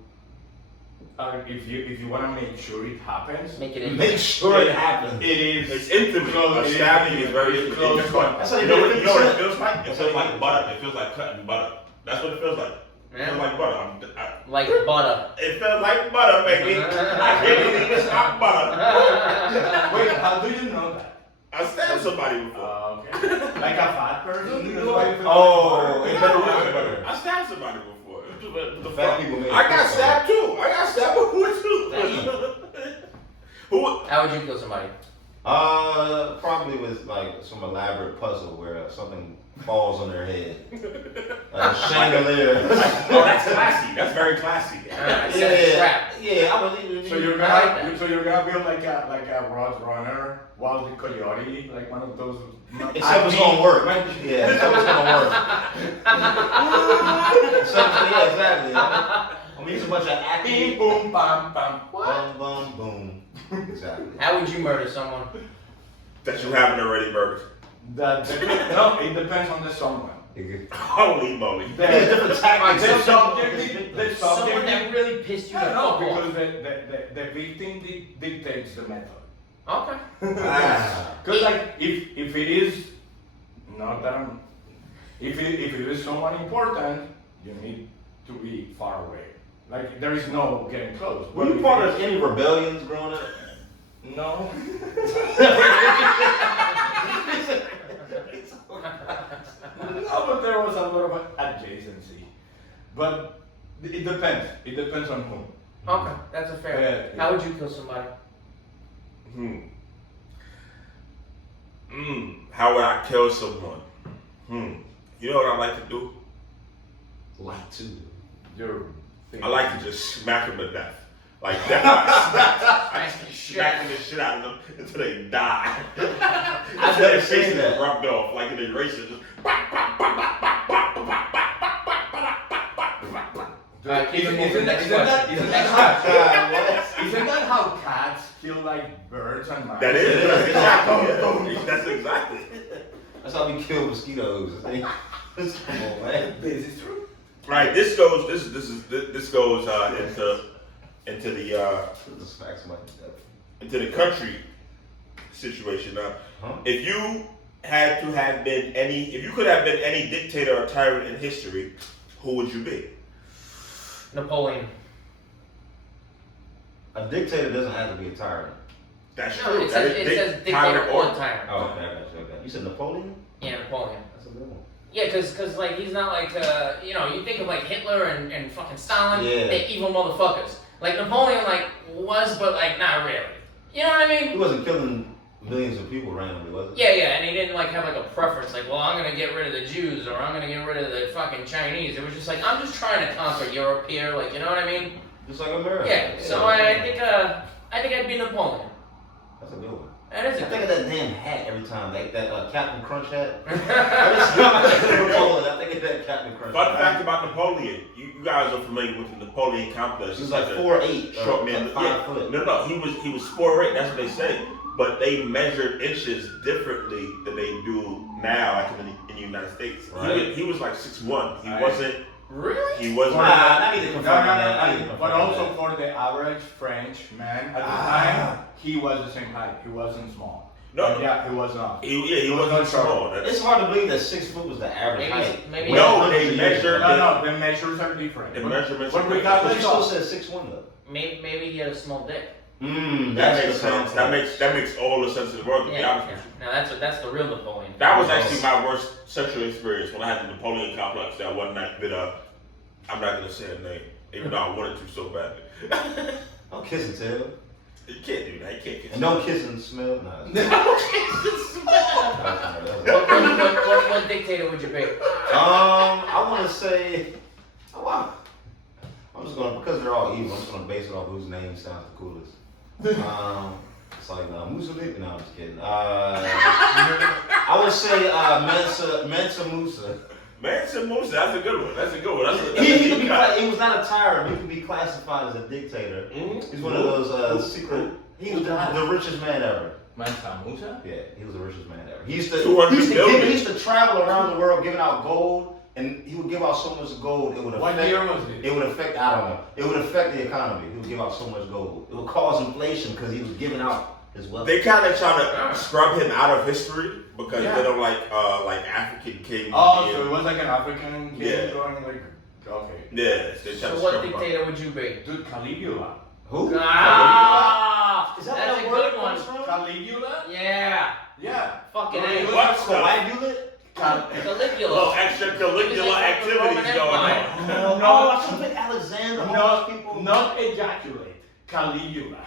want to make sure it happens, Make it Make sure it happens. it is. It's intimate. Close- A stabbing is very it's intimate. close contact. That's how You you know do what it. it feels like? It feels like butter. It feels like cutting butter. That's what it feels like. It felt like butter. Like butter. It felt like butter, baby. I can't believe it's not butter. Wait, how do you know that? I stabbed somebody before. Okay. Like a fat person? Oh, it better look like butter. I stabbed somebody before. The Fat fuck? people make I got it stabbed too. I got stabbed before too. Who? How would you kill somebody? Probably with like some elaborate puzzle where something falls on their head. A chandelier. Oh, that's classy. That's very classy. Yeah, I believe. So you're gonna build like a road runner, Wild Coyote, like one of those. Except it's gonna work. Yeah, except it's gonna work. Yeah, exactly. I mean, it's a bunch of acting. Beep, boom, bam, bam. Boom, boom, boom. Exactly. How would you murder someone? That you haven't already murdered. No, it depends on the someone. Holy moly. The subject, Someone that really pissed you the no, fuck because off. the victim dictates the method. Okay. Because like if it is not that if it is someone important, you need to be far away. Like there is no getting close. Were you part of any rebellions growing up? No. No, but there was a lot of adjacency. But it depends. It depends on whom. Okay, that's a fair. Yeah. How would you kill somebody? How would I kill someone? You know what I like to do? Like to. I like to just smack them to death. Like that. I smacking the shit out of them until they die. I've never seen that. Rubbed off like an eraser. Just Isn't that how cats kill like birds and mice? that is. That's exactly. That's how we kill mosquitoes. Come on, man. This is true. Right. This goes into the Just smack somebody to death. into the country situation. Now, if you could have been any dictator or tyrant in history, who would you be? Napoleon. A dictator doesn't have to be a tyrant. That's No, true. it says dictator or tyrant. Oh, okay, I got you. You said Napoleon? Yeah, Napoleon. That's a good one. Yeah, cause like he's not like you think of like Hitler and fucking Stalin, Yeah. they're evil motherfuckers. Like Napoleon was, but like not really. You know what I mean? He wasn't killing millions of people randomly, was he? Yeah, and he didn't like have like a preference, like, well, I'm gonna get rid of the Jews or I'm gonna get rid of the fucking Chinese. It was just like I'm just trying to conquer Europe here, like you know what I mean? Just like America. Yeah. So I think I'd be Napoleon. That's a good one. That is I a think good. of that damn hat every time, like that Captain Crunch hat. I think of that Captain Crunch Fun hat. fact about Napoleon: you guys are familiar with the Napoleon complex. He was like a 4'8", short man. like 5 foot. No, he was 4'8". That's what they say. But they measured inches differently than they do now, like in the United States. Right. He was like 6'1". He Right. wasn't. Really? He wasn't. I need to confirm that. But also for the average French man at the time, he was the same height. He wasn't small. No. Yeah, he was not. He wasn't small. It's hard to believe that 6 foot was the average height. Maybe. No, they measured. No, the measures are different. The measurements. But But you regardless still of, said 6'1" though. Maybe he had a small dick. That makes sense. That makes all the sense in the world. To be honest with you. Now that's the real Napoleon. That was actually my worst sexual experience when I had the Napoleon complex that one night that I'm not gonna say her name, even though I wanted to so badly. Don't kiss and tell. You can't do that. You can't kiss. And don't kiss and smell. Nah. What dictator would you be? I want to say, wow. I'm just gonna, because they're all evil, I'm just gonna base it off whose name sounds the coolest. It's like Mussolini. No, I'm just kidding. I would say Mansa Musa. Mansa Musa, that's a good one. That's a good one. He was not a tyrant. He could be classified as a dictator. He's one of those secret. He was the richest man ever. Mansa Musa? Yeah, he was the richest man ever. He used to travel around the world giving out gold, and he would give out so much gold it would affect. What year was this? It would affect. I don't know. It would affect the economy. He would give out so much gold. It would cause inflation because he was giving out his wealth. They kind of try to scrub him out of history because they don't like African kings. Oh, so it was like an African king going like. Okay. Yeah, they try So to what strip dictator would you be? Dude, Caligula. Who? Ah, Is that that's a where that good word one. comes from? Caligula? Yeah, Yeah. fucking Well, A. he What? was- Coagulate? Caligula. little extracurricular activities going on. Oh, I should pick Alexander. All those people. Not ejaculate. Caligula.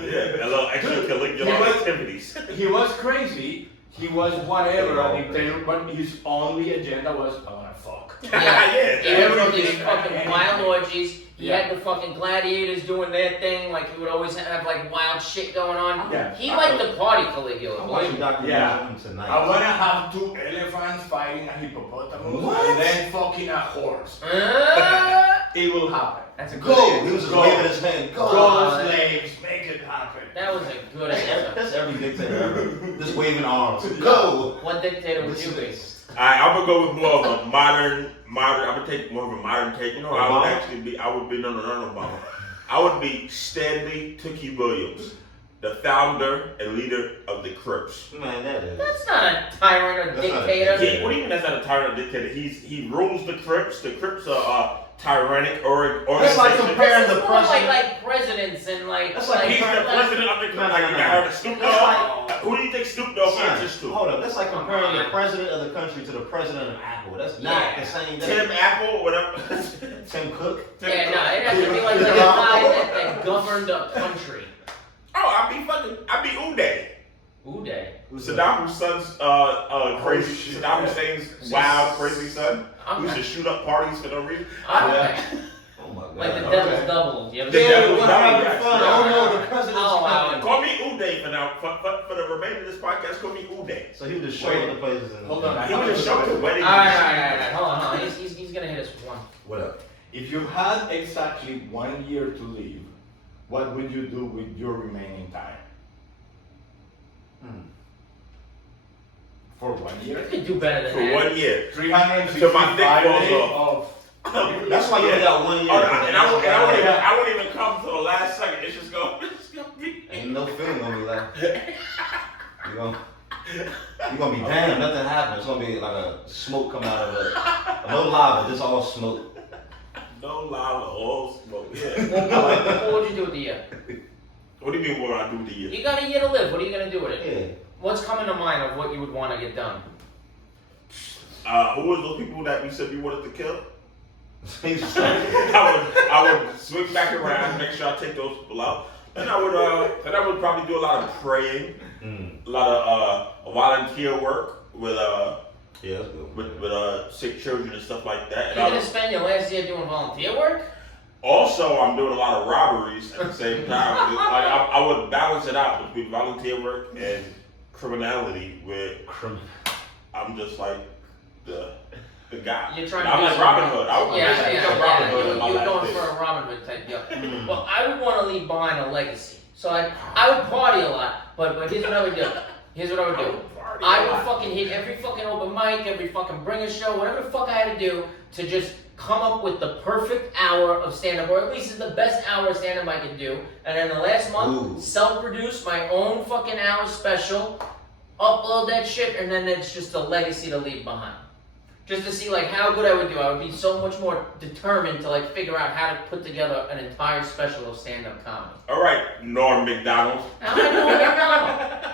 Yeah, a little extracurricular He was- activities. He was crazy. He was whatever a dictator, but his only agenda was I wanna fuck. Yeah, Yeah, he went from these everything, fucking anything. wild orgies. He Yeah. had the fucking gladiators doing their thing. Like he would always have like wild shit going on. Yeah. He liked to party, Caligula. I'm believe watching me. Dr. Yeah. Manhattan tonight. I wanna have 2 elephants fighting a hippopotamus What? and then fucking a horse. It will happen. That's a good Go! answer. He was just Go. waving his hand. Go! Go slaves, make it happen. That was a good That's answer. that's every dictator ever. Just waving arms. Go! What dictator would you be? Alright, I'm gonna go with more of a modern. I'm gonna take more of a modern take. You know, I would Obama? actually be. I would be no Obama. I would be Stanley Tookie Williams, the founder and leader of the Crips. Man, that is. That's not a tyrant or That's not a dictator. dictator. What do you mean that's not a tyrant dictator? He rules the Crips. The Crips are tyrannic or That's like comparing This the is more president. like presidents and like. That's like He's the president of the Crips. No, no, Like no, you no. got heard of Snoop That's Dogg? Who do you think Snoop Dogg Son, answers to? hold up, that's like comparing Come the on. president of the country to the president of Apple. That's not Yeah. the same Tim thing. Apple, whatever. Tim Cook. Yeah, no, it has to be like a guy that governed a country. Oh, I'd be Uday. Uday. Saddam Hussein's crazy, shit. Saddam Hussein's wild, crazy son who used Okay. to shoot up parties for no reason. Okay. Oh my god. Like the Okay. devil's double. You ever The seen devil's we're double, having yes. fun. Yeah. Oh no, the president's Oh, wow. coming. Call me Uday for now. For the remainder of this podcast, call me Uday. So he would just show Wait. up the places and Hold on, He would just show up to weddings. Alright. Hold on. He's gonna hit us with one. What up? If you had exactly 1 year to live, what would you do with your remaining time? For 1 You year? could do better than For that. 1 year. 365 days falls of. That's why you only got 1 year. Oh, and I won't even come to the last second. It's just gonna be. Ain't no film gonna be left. You're gonna be damn, nothing happened. It's gonna be like a smoke coming out of it. No lava, just all smoke. No lava, all smoke. Yeah. What would you do with the year? What do you mean? What would I do with the year? You got a year to live. What are you gonna do with it? Yeah. What's coming to mind of what you would want to get done? Who was those people that we said we wanted to kill? He's trying. I would swing back around, make sure I take those people out. And I would probably do a lot of praying, a lot of volunteer work with Yeah, that's good. with sick children and stuff like that. And You're I gonna would- spend your last year doing volunteer work? also, I'm doing a lot of robberies at the same time. Like I would balance it out between volunteer work and criminality, where I'm just like the guy. You're trying I'm to like do Robin something. Hood. I would Yeah. become Robin Hood in my You're last going days. for a Robin Hood type deal. Well, I would want to leave behind a legacy. So I would party a lot, but here's what I would do. Here's what I would do. I would fucking hit every fucking open mic, every fucking bringer show, whatever the fuck I had to do to just come up with the perfect hour of stand-up, or at least it's the best hour of stand-up I could do. And then the last month, Ooh. self-produce my own fucking hour special, upload that shit, and then it's just a legacy to leave behind. Just to see like how good I would do. I would be so much more determined to like figure out how to put together an entire special of stand-up comedy. All right, Norm McDonald. Now, I know you're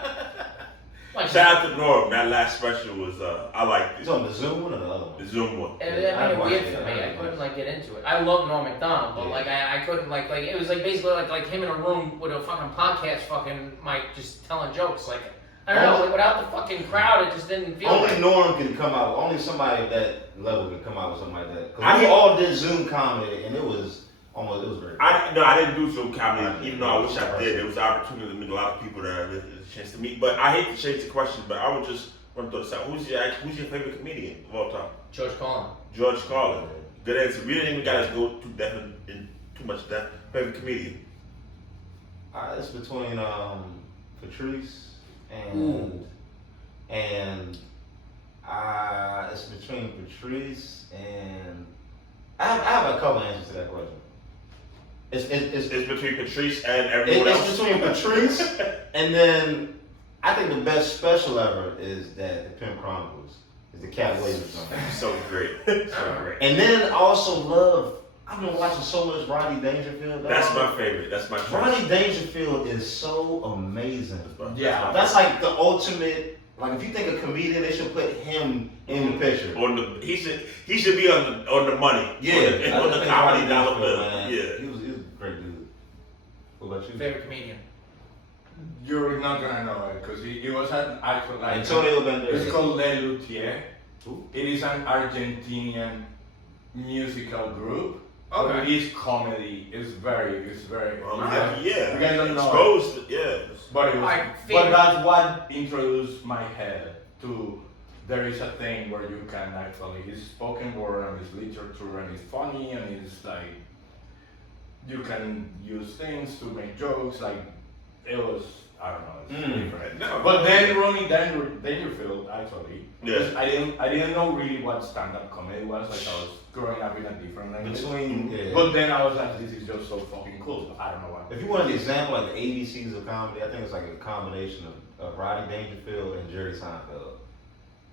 Like, Shout out to Norm. That last special was I liked He's it. on the Zoom one or the other one? The Zoom one. It made it I watched weird it. for me. I couldn't like get into it. I love Norm Macdonald, but Yeah. like I couldn't like it was like basically like him in a room with a fucking podcast fucking mic just telling jokes. Like I don't know, like, without the fucking crowd, it just didn't feel Only right. Norm can come out. Only somebody at that level can come out with something like that. I Cause we did- all did Zoom comedy, and it was very. I didn't do Zoom comedy, even though I wish I did. It was an opportunity to meet a lot of people that I didn't get a chance to meet. But I hate to change the question, but I would just want to throw this out. Who's your favorite comedian of all time? George Carlin. George Carlin. Good answer. We didn't even gotta go too much depth. Favorite comedian. It's between Patrice Ooh. and it's between Patrice and I have a couple answers to that question. It's It's between Patrice and everyone it's else. between Patrice and then I think the best special ever is that the Pimp Chronicles. It's the Cat Williams song. So great. So great. And then I also love. I've been watching so much Rodney Dangerfield. Dog. That's my favorite. That's my choice. Rodney Dangerfield is so amazing. Yeah. That's like the ultimate. Like if you think a comedian, they should put him in the picture. He should be on the money. Yeah, On the comedy dollar bill. Man. Yeah. He was a great dude. What about you? Favorite comedian? You're not gonna know it because he was an actual like. Antonio Banderas. It's called Le Luthier. Who? It is an Argentinian musical group. Okay. But his comedy is very. Yeah. You guys don't know. Exposed. Yeah. But it was, My but favorite- that's what introduced my head to. There is a thing where you can actually. It's spoken word and it's literature and it's funny and it's like. You can use things to make jokes like. It was. I don't know. It's different. No. But then Ronnie Dangerfield actually. Yeah. I didn't know really what stand-up comedy was. Like I was growing up in a different language. Yeah. But then I was like, this is just so fucking cool. I don't know why. If you want an example, like the ABCs of comedy, I think it's like a combination of Rodney Dangerfield and Jerry Seinfeld.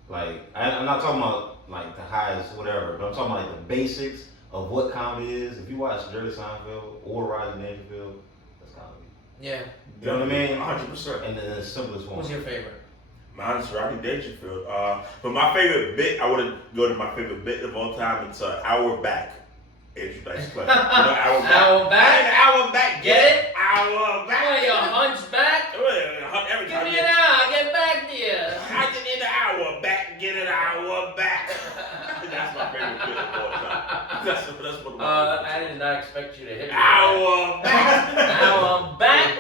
Like, I'm not talking about like the highest whatever, but I'm talking about like the basics of what comedy is. If you watch Jerry Seinfeld or Rodney Dangerfield, that's comedy. Yeah. You know what I mean? 100%. And then the simplest one. Who's your favorite? Mine's Rodney Dangerfield. But my favorite bit, I want to go to my favorite bit of all time. It's Hour Back. It's nice play. Hour Back. Hour Back? Hour Back. Get it? Hour Back. What are you, hunchback? Every Give time me an hour, get back to you. I can get an hour back, get an hour back. That's my favorite bit of all time. That's one of my I did not expect you to hit me. Hour back. Hour back.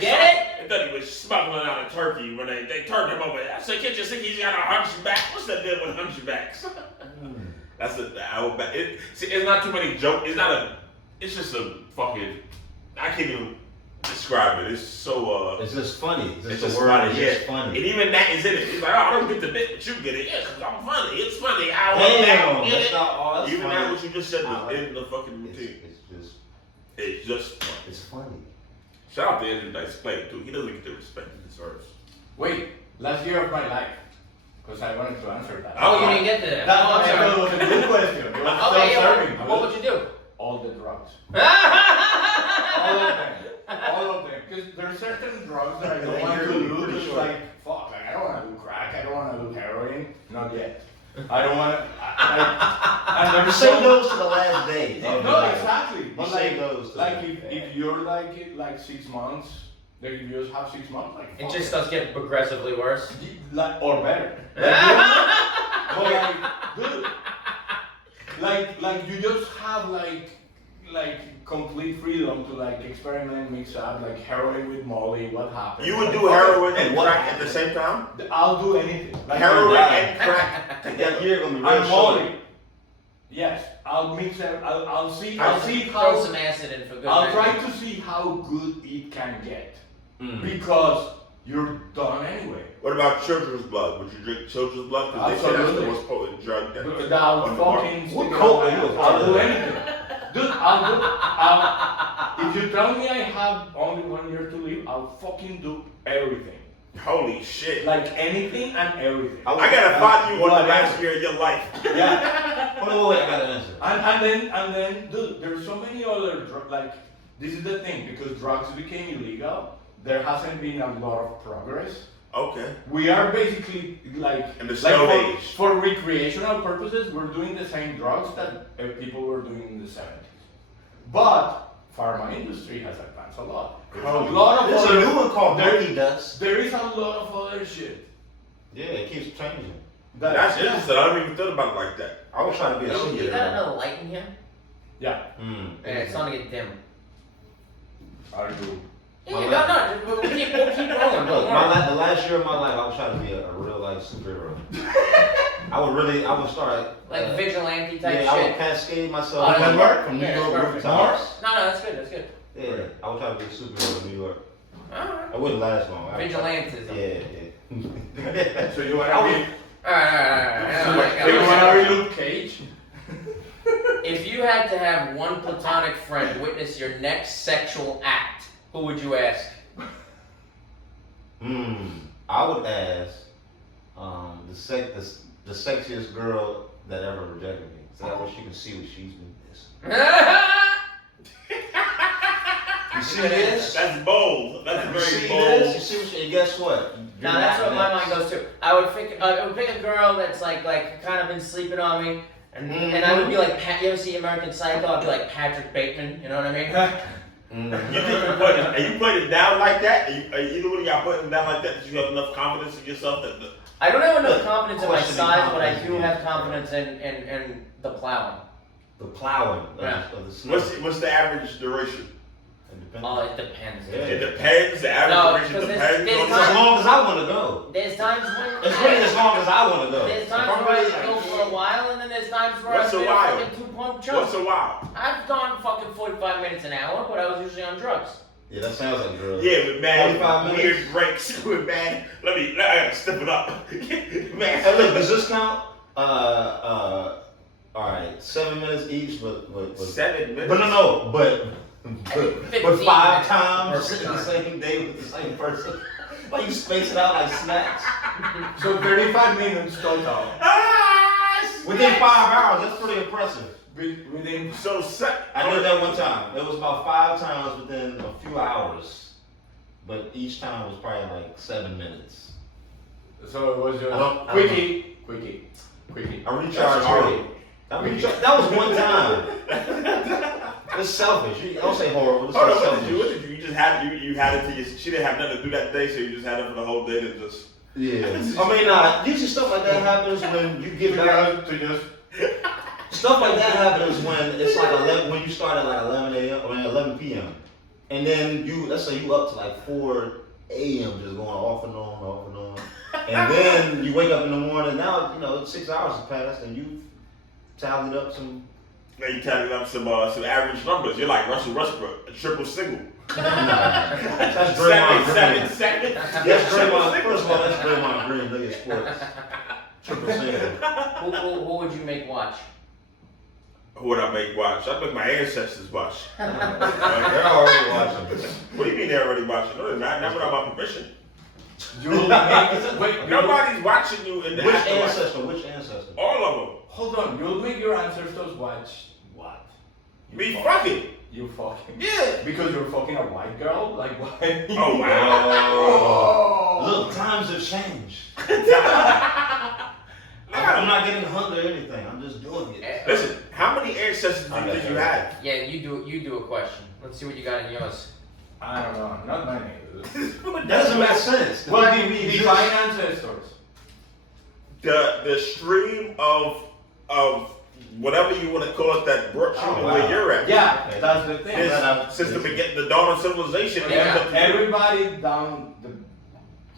Get it? I thought he was smuggling out a turkey when they turned him over. I said, can't you think he's got a hunchback? What's that deal with hunchbacks? That's the hour back. It's not too many jokes. It's just a fucking, I can't even describe it. It's so, It's just funny. it's the just word funny, is yeah. just funny. And even that is in it. It's like, oh, I don't get the bit, but you get it. Yeah, because I'm funny. It's funny. Hour Damn, back. Get that's it? not all. That's Even funny. that, what you just said I was like in the fucking routine. It's It's just funny. it's funny. Shout out to Andrew Dice Clay, too. He doesn't get the respect he deserves. Wait, last year of my life. Because I wanted to answer that. Oh, you didn't get to that. That Oh, I'm sorry. was a good question. It was Okay, self-serving. yeah, what would you do? All the drugs. Oh, All of them. All of them. Because there are certain drugs that I don't want to do. Pretty It's sure. like, fuck, like, I don't want to do crack. I don't want to do heroin. Not yet. I don't want to. And You there's save so those to the last day. of your No, life. exactly. You But save like, those to like the if you're like 6 months, like if you just have 6 months, like it fuck just does get progressively worse. like or better. But like, dude, like you just have like complete freedom to like experiment, mix up like heroin with Molly. What happens? You would Like, do heroin And and what crack at happened? the same time? I'll do anything. Like, Heroin yeah. and crack That together. year gonna be real I'm short. Molly. Yes, I'll mix it. I'll see. I'll I'll see throw how. some acid in for good I'll measure. try to see how good it can get Mm. because you're done anyway. What about children's blood? Would you drink children's blood? Because they say that's the Absolutely. most potent drug that But I'll on the market. fucking What stick it coke on are my you ass. a I'll do part of? anything. Dude, if you tell me I have only 1 year to live, I'll fucking do everything. Holy shit. Like anything and everything. I gotta find you on the Whatever. last year of your life. Yeah. Wait, I got an answer. And then, dude, there's so many other drugs. Like, this is the thing, because drugs became illegal, there hasn't been a lot of progress. Okay. We are basically like, In the Stone Age. for recreational purposes, we're doing the same drugs that people were doing in the 70s. But pharma industry has advanced a lot. There's a lot of There's a other, new one called there- Monkey Dust. there is a lot of other shit. Yeah, it keeps changing. That's interesting. I never even thought about it like that. I was trying to be a You got superhero. another light in here? Yeah. Yeah, it's starting to get dim. Are you? Yeah, no, we'll keep rolling. Don't Look, worry. the last year of my life, I was trying to be a real life superhero. I would start Like vigilante type yeah, I would shit. cascade Oh, myself that would work. from New Yeah, York perfect. rooftops. No, that's good, that's good. Yeah, I would try to be a superhero in New York. Alright. I wouldn't last long. Vigilantism. Yeah. So you wanna be? Alright. You wanna be Luke Cage? If you had to have one platonic friend witness your next sexual act, who would you ask? I would ask the the sexiest girl that ever rejected me. So that way she can see what she's been missing. You see this? That's bold. That's You very see bold. this? You see what she, and guess what? You're Now that's not what my next. mind goes to. I would pick a girl that's like kind of been sleeping on me, and I would be like, you ever see American Psycho? I'd be like Patrick Bateman. You know what I mean? You think you put it down like that? Are either one of y'all putting it down like that? That you have enough confidence in yourself that I don't have enough confidence in my Questioning size, but I do confidence, have confidence in the plowing. The plowing Yeah. of the snow. what's the average duration? It depends. Oh, it depends. Yeah. It depends. The average No, duration 'cause depends. there's It's as long as I want to go. There's times when It's really as long as I want to go. there's If times I'm where I really can go like, for a while, and then there's times where What's I've a been a while? fucking 2-pump chump. What's a while? I've gone fucking 45 minutes an hour, but I was usually on drugs. yeah, that sounds like a girl. Yeah, with mad 45 weird minutes. breaks. With mad. I gotta step it up. Man. Hey, look, does this count? All right, 7 minutes each, but 7 minutes. but no, but 15 5 minutes. times Perfect sitting the time. same day with the same person. Like you space it out like snacks. So 35 minutes total. Within 5 hours, that's pretty impressive. Within So I did that one time. It was about 5 times within a few hours, but each time was probably like 7 minutes. So it was just I don't quickie. I recharged early. That was one time. It's selfish. You don't say horrible. It's Hold on, so what selfish. did you? What did you? You just had you had it to your. She didn't have nothing to do that day, so you just had it for the whole day to just. Yeah. I mean, usually stuff like that happens when you get back. To just Stuff like that happens when it's like 11, when you start at like 11 a.m. or 11 p.m. And then let's say you up to like 4 a.m. just going off and on. And then you wake up in the morning, now, 6 hours have passed and you've tallied up some. Now you tallied up some average numbers. You're like Russell Westbrook, a triple single. That's Draymond Green. Seven. That's Draymond. First of all, that's Draymond Green. Look at sports. Triple single. Who would you make watch? Who would I make watch? I'd make my ancestors watch. They're already watching. What do you mean they're already watching? No, they're not. Not without my permission. you'll make wait, Nobody's watching you in the Which afterlife. Which ancestor? All of them. Hold on, you'll make your ancestors watch what? Me fucking. You fucking. Yeah. Because you're fucking a white girl? Like why? Oh wow. Look, times have changed. I'm not getting hung or anything. I'm just doing it. Listen, how many ancestors do you think you had? Yeah, you do a question. Let's see what you got in yours. I don't know, not many. That doesn't make sense. The Well, fact that we exist- define ancestors. The stream of whatever you want to call it that brought you to where you're at. Yeah, Okay. that's the thing. This, since the beginning, the dawn of civilization, Yeah. Everybody down the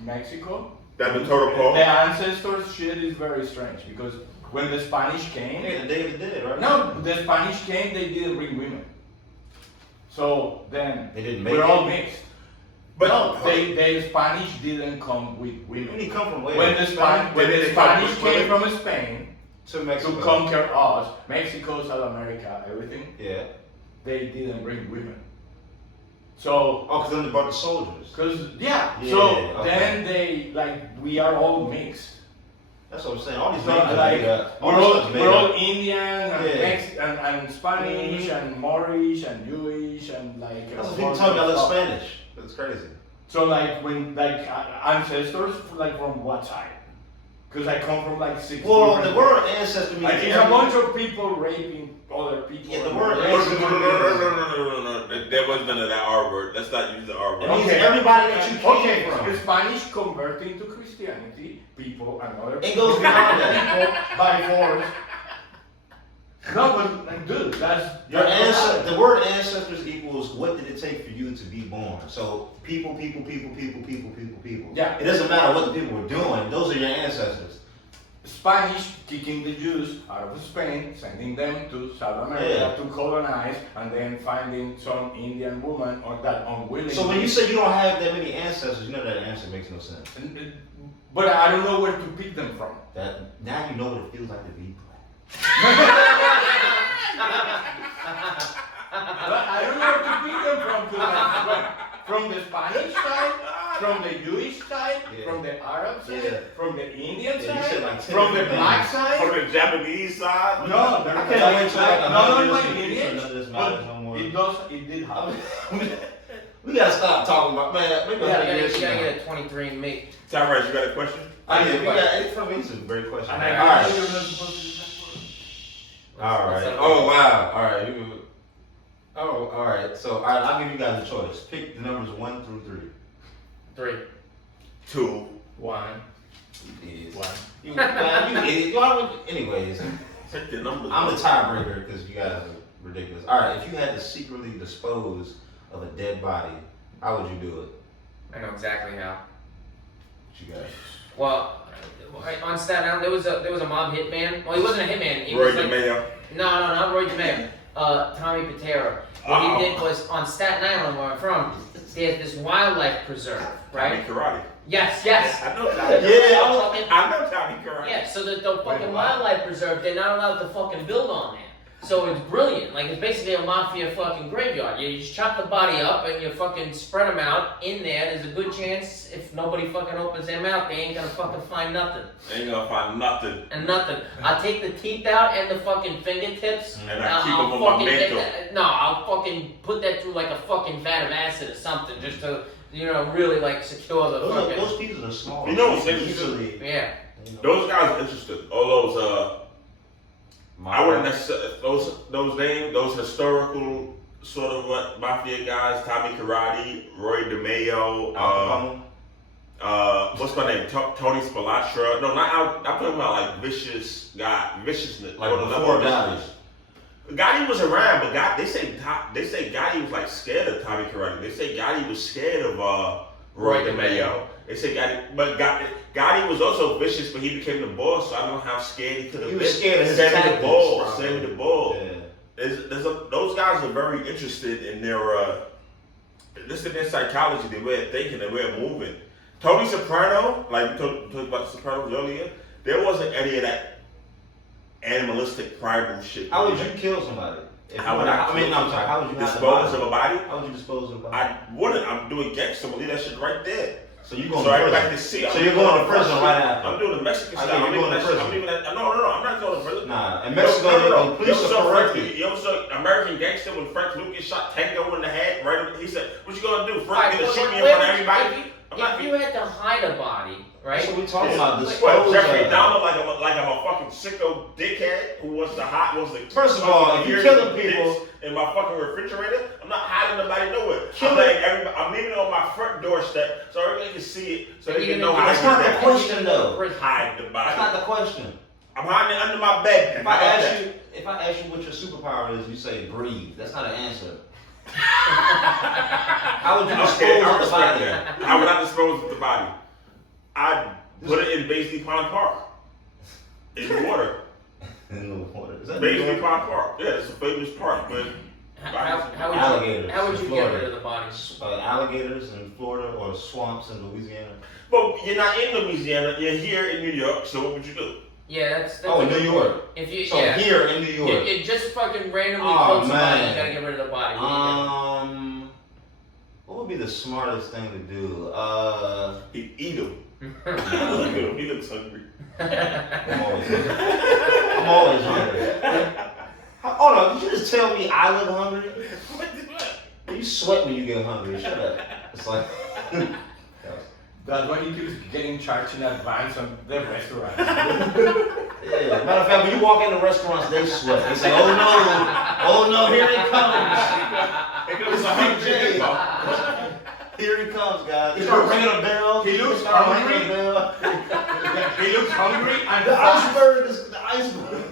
Mexico, that the total call. the ancestors shit is very strange because when the Spanish came, Yeah, the David did, right? no, the Spanish came, they didn't bring women. So then They didn't make we're it? all mixed. But No, the Spanish didn't come with When women. he come from where? When the they come Spanish with came women? from Spain to to Mexico. conquer us, Mexico, South America, everything, Yeah. they didn't bring women. So, Oh, because then they brought the soldiers. yeah, Yeah, so okay. then they, we are all mixed. That's what I'm saying. All these So, names are like, made up. we're All this all, stuff's made we're all up. Indian and, Yeah. and Spanish and Moorish and Jewish and like. That's what all people tell me I that look stuff. Spanish. That's crazy. So when ancestors from what side? Because I come from 6. Well, different- the word ancestor means Like it's a bunch of people raping other people. Yeah, the word No, there was none of that R word. Let's not use the R It word. means everybody that you came Okay, from. the Spanish converting to Christianity, people and other It goes beyond that. people by force. No, but dude, that's Your the word ancestors equals what did it take for you to be born. So people. Yeah. It doesn't matter what the people were doing. Those are your ancestors. Spanish kicking the Jews out of Spain, sending them to South America to colonize, and then finding some Indian woman or that unwilling. So when you say you don't have that many ancestors, you know that answer makes no sense. But I don't know where to pick them from. That now you know what it feels like to be black. But I don't know where to pick them from. From the Spanish side, from the Jewish side, Yeah. from the Arab side, Yeah. from the Indian Yeah, you side, said like 10 from the different black things. side. From the Japanese side. No, I can't wait till like not on 100 my years to lineage, none of this matters no but more. it did happen. We gotta stop talking about, man, maybe You 100 gotta years from now. get a 23andMe. Tyrese, you got a question? We got, it's from me, it's a great question. And All I right. you're not supposed to do that All right. Let's- Oh wow. All right. All right. So all right, I'll give you guys a choice. Pick the numbers 1 through 3. 3. 2. One. You idiots. One. You, man, you idiot. Anyways, Take the numbers. I'm the tiebreaker because you guys are ridiculous. All right. If you had to secretly dispose of a dead body, how would you do it? I know exactly how. What you got? Well, on Staten Island, there was a mob hitman. Well, he wasn't a hitman. He Roy was like, DeMayo. no, not Roy DeMayo. Tommy Patera. What he did was on Staten Island, where I'm from, there's this wildlife preserve, right? Tommy Karate. Yes. I know Tommy. Yeah, I know Tommy Karate. Yeah, so the fucking wildlife preserve, they're not allowed to fucking build on there. So it's brilliant. Like, it's basically a mafia fucking graveyard. You just chop the body up and you fucking spread them out in there. There's a good chance if nobody fucking opens their mouth, they ain't gonna fucking find nothing. Ain't gonna find nothing. And nothing. I'll take the teeth out and the fucking fingertips. And I keep I'll them on my fucking mantle. no, I'll fucking put that through like a fucking vat of acid or something, just to, really like secure the fucking. Those pieces are small. You know what's You can interesting? easily, Yeah. Those guys are interesting. All those I wouldn't necessarily those names, those historical sort of what mafia guys, Tommy Karate, Roy DeMayo, what's my name? Tony Spilatra. No, not Al. I'm talking about like viciousness. like before Gotti. Gotti was around, but they say Gotti was like scared of Tommy Karate. They say Gotti was scared of Roy DeMayo. They say Gotti was also vicious, but he became the boss, so I don't know how scared he could have been. He was scared of his Sammy the tactics, Bull. probably. Sammy the Bull. Yeah. Those guys are very interested in their their psychology, their way of thinking, their way of moving. Tony Soprano, like we talked about the Sopranos earlier, there wasn't any of that animalistic primal shit. How would you kill somebody? How would I How would you dispose of a body? How would you dispose of a body? I wouldn't. I'm doing gangster. I'm gonna leave that shit right there. So you going So to everybody prison? can see. So you're going to prison right after? I'm doing the Mexican Okay, style. you're I'm going leaving to that shit. prison. I'm leaving that. No, I'm not going to prison. Nah, in Mexico, the police are corrected. You ever saw American Gangster when Frank Lucas shot Tango in the head? Right? He said, "What you gonna do? Frank gonna shoot me in front of everybody?" If you had to hide a body, right? That's what we talking about. What, Dispose Jeffrey of. Dahmer like I'm a fucking sicko dickhead who wants to First of all, if you're killing people in my fucking refrigerator, I'm not hiding nobody nowhere. Killing- I'm leaving it on my front doorstep so everybody can see it, so they can know how That's to not do the that. question, though. Hide the body. That's not the question. I'm hiding it under my bed. If I ask you what your superpower is, you say breathe. That's not an answer. How would you dispose Okay, I of the respect body? that. How would I dispose of the body? I'd put it in Baisley Pond Park. In the water. In the water. Is that Baisley Pond Park. Yeah, it's a famous park, man. Alligators How would in you get Florida. rid of the bodies? Alligators in Florida or swamps in Louisiana? But you're not in Louisiana, you're here in New York, so what would you do? Yeah, that's Oh, a in good New point. York. If you So yeah, here in New York. you just fucking randomly Oh, killed somebody, man. you gotta get rid of the body. What do you What would be the smartest thing to do? He'd eat him. do? He looks hungry. I'm always hungry. I'm always hungry. Oh no, did you just tell me I look hungry? You sweat when you get hungry. Shut up. It's like. That's why he keeps getting charged in advance on the restaurant. Yeah. Matter of fact, when you walk into restaurants, they sweat. They say, oh no, here he comes. Here comes a hungry Here he comes, guys. He Start looks- ringing a bell. he looks Start hungry. ringing a bell. He looks hungry and The fast. iceberg is the iceberg.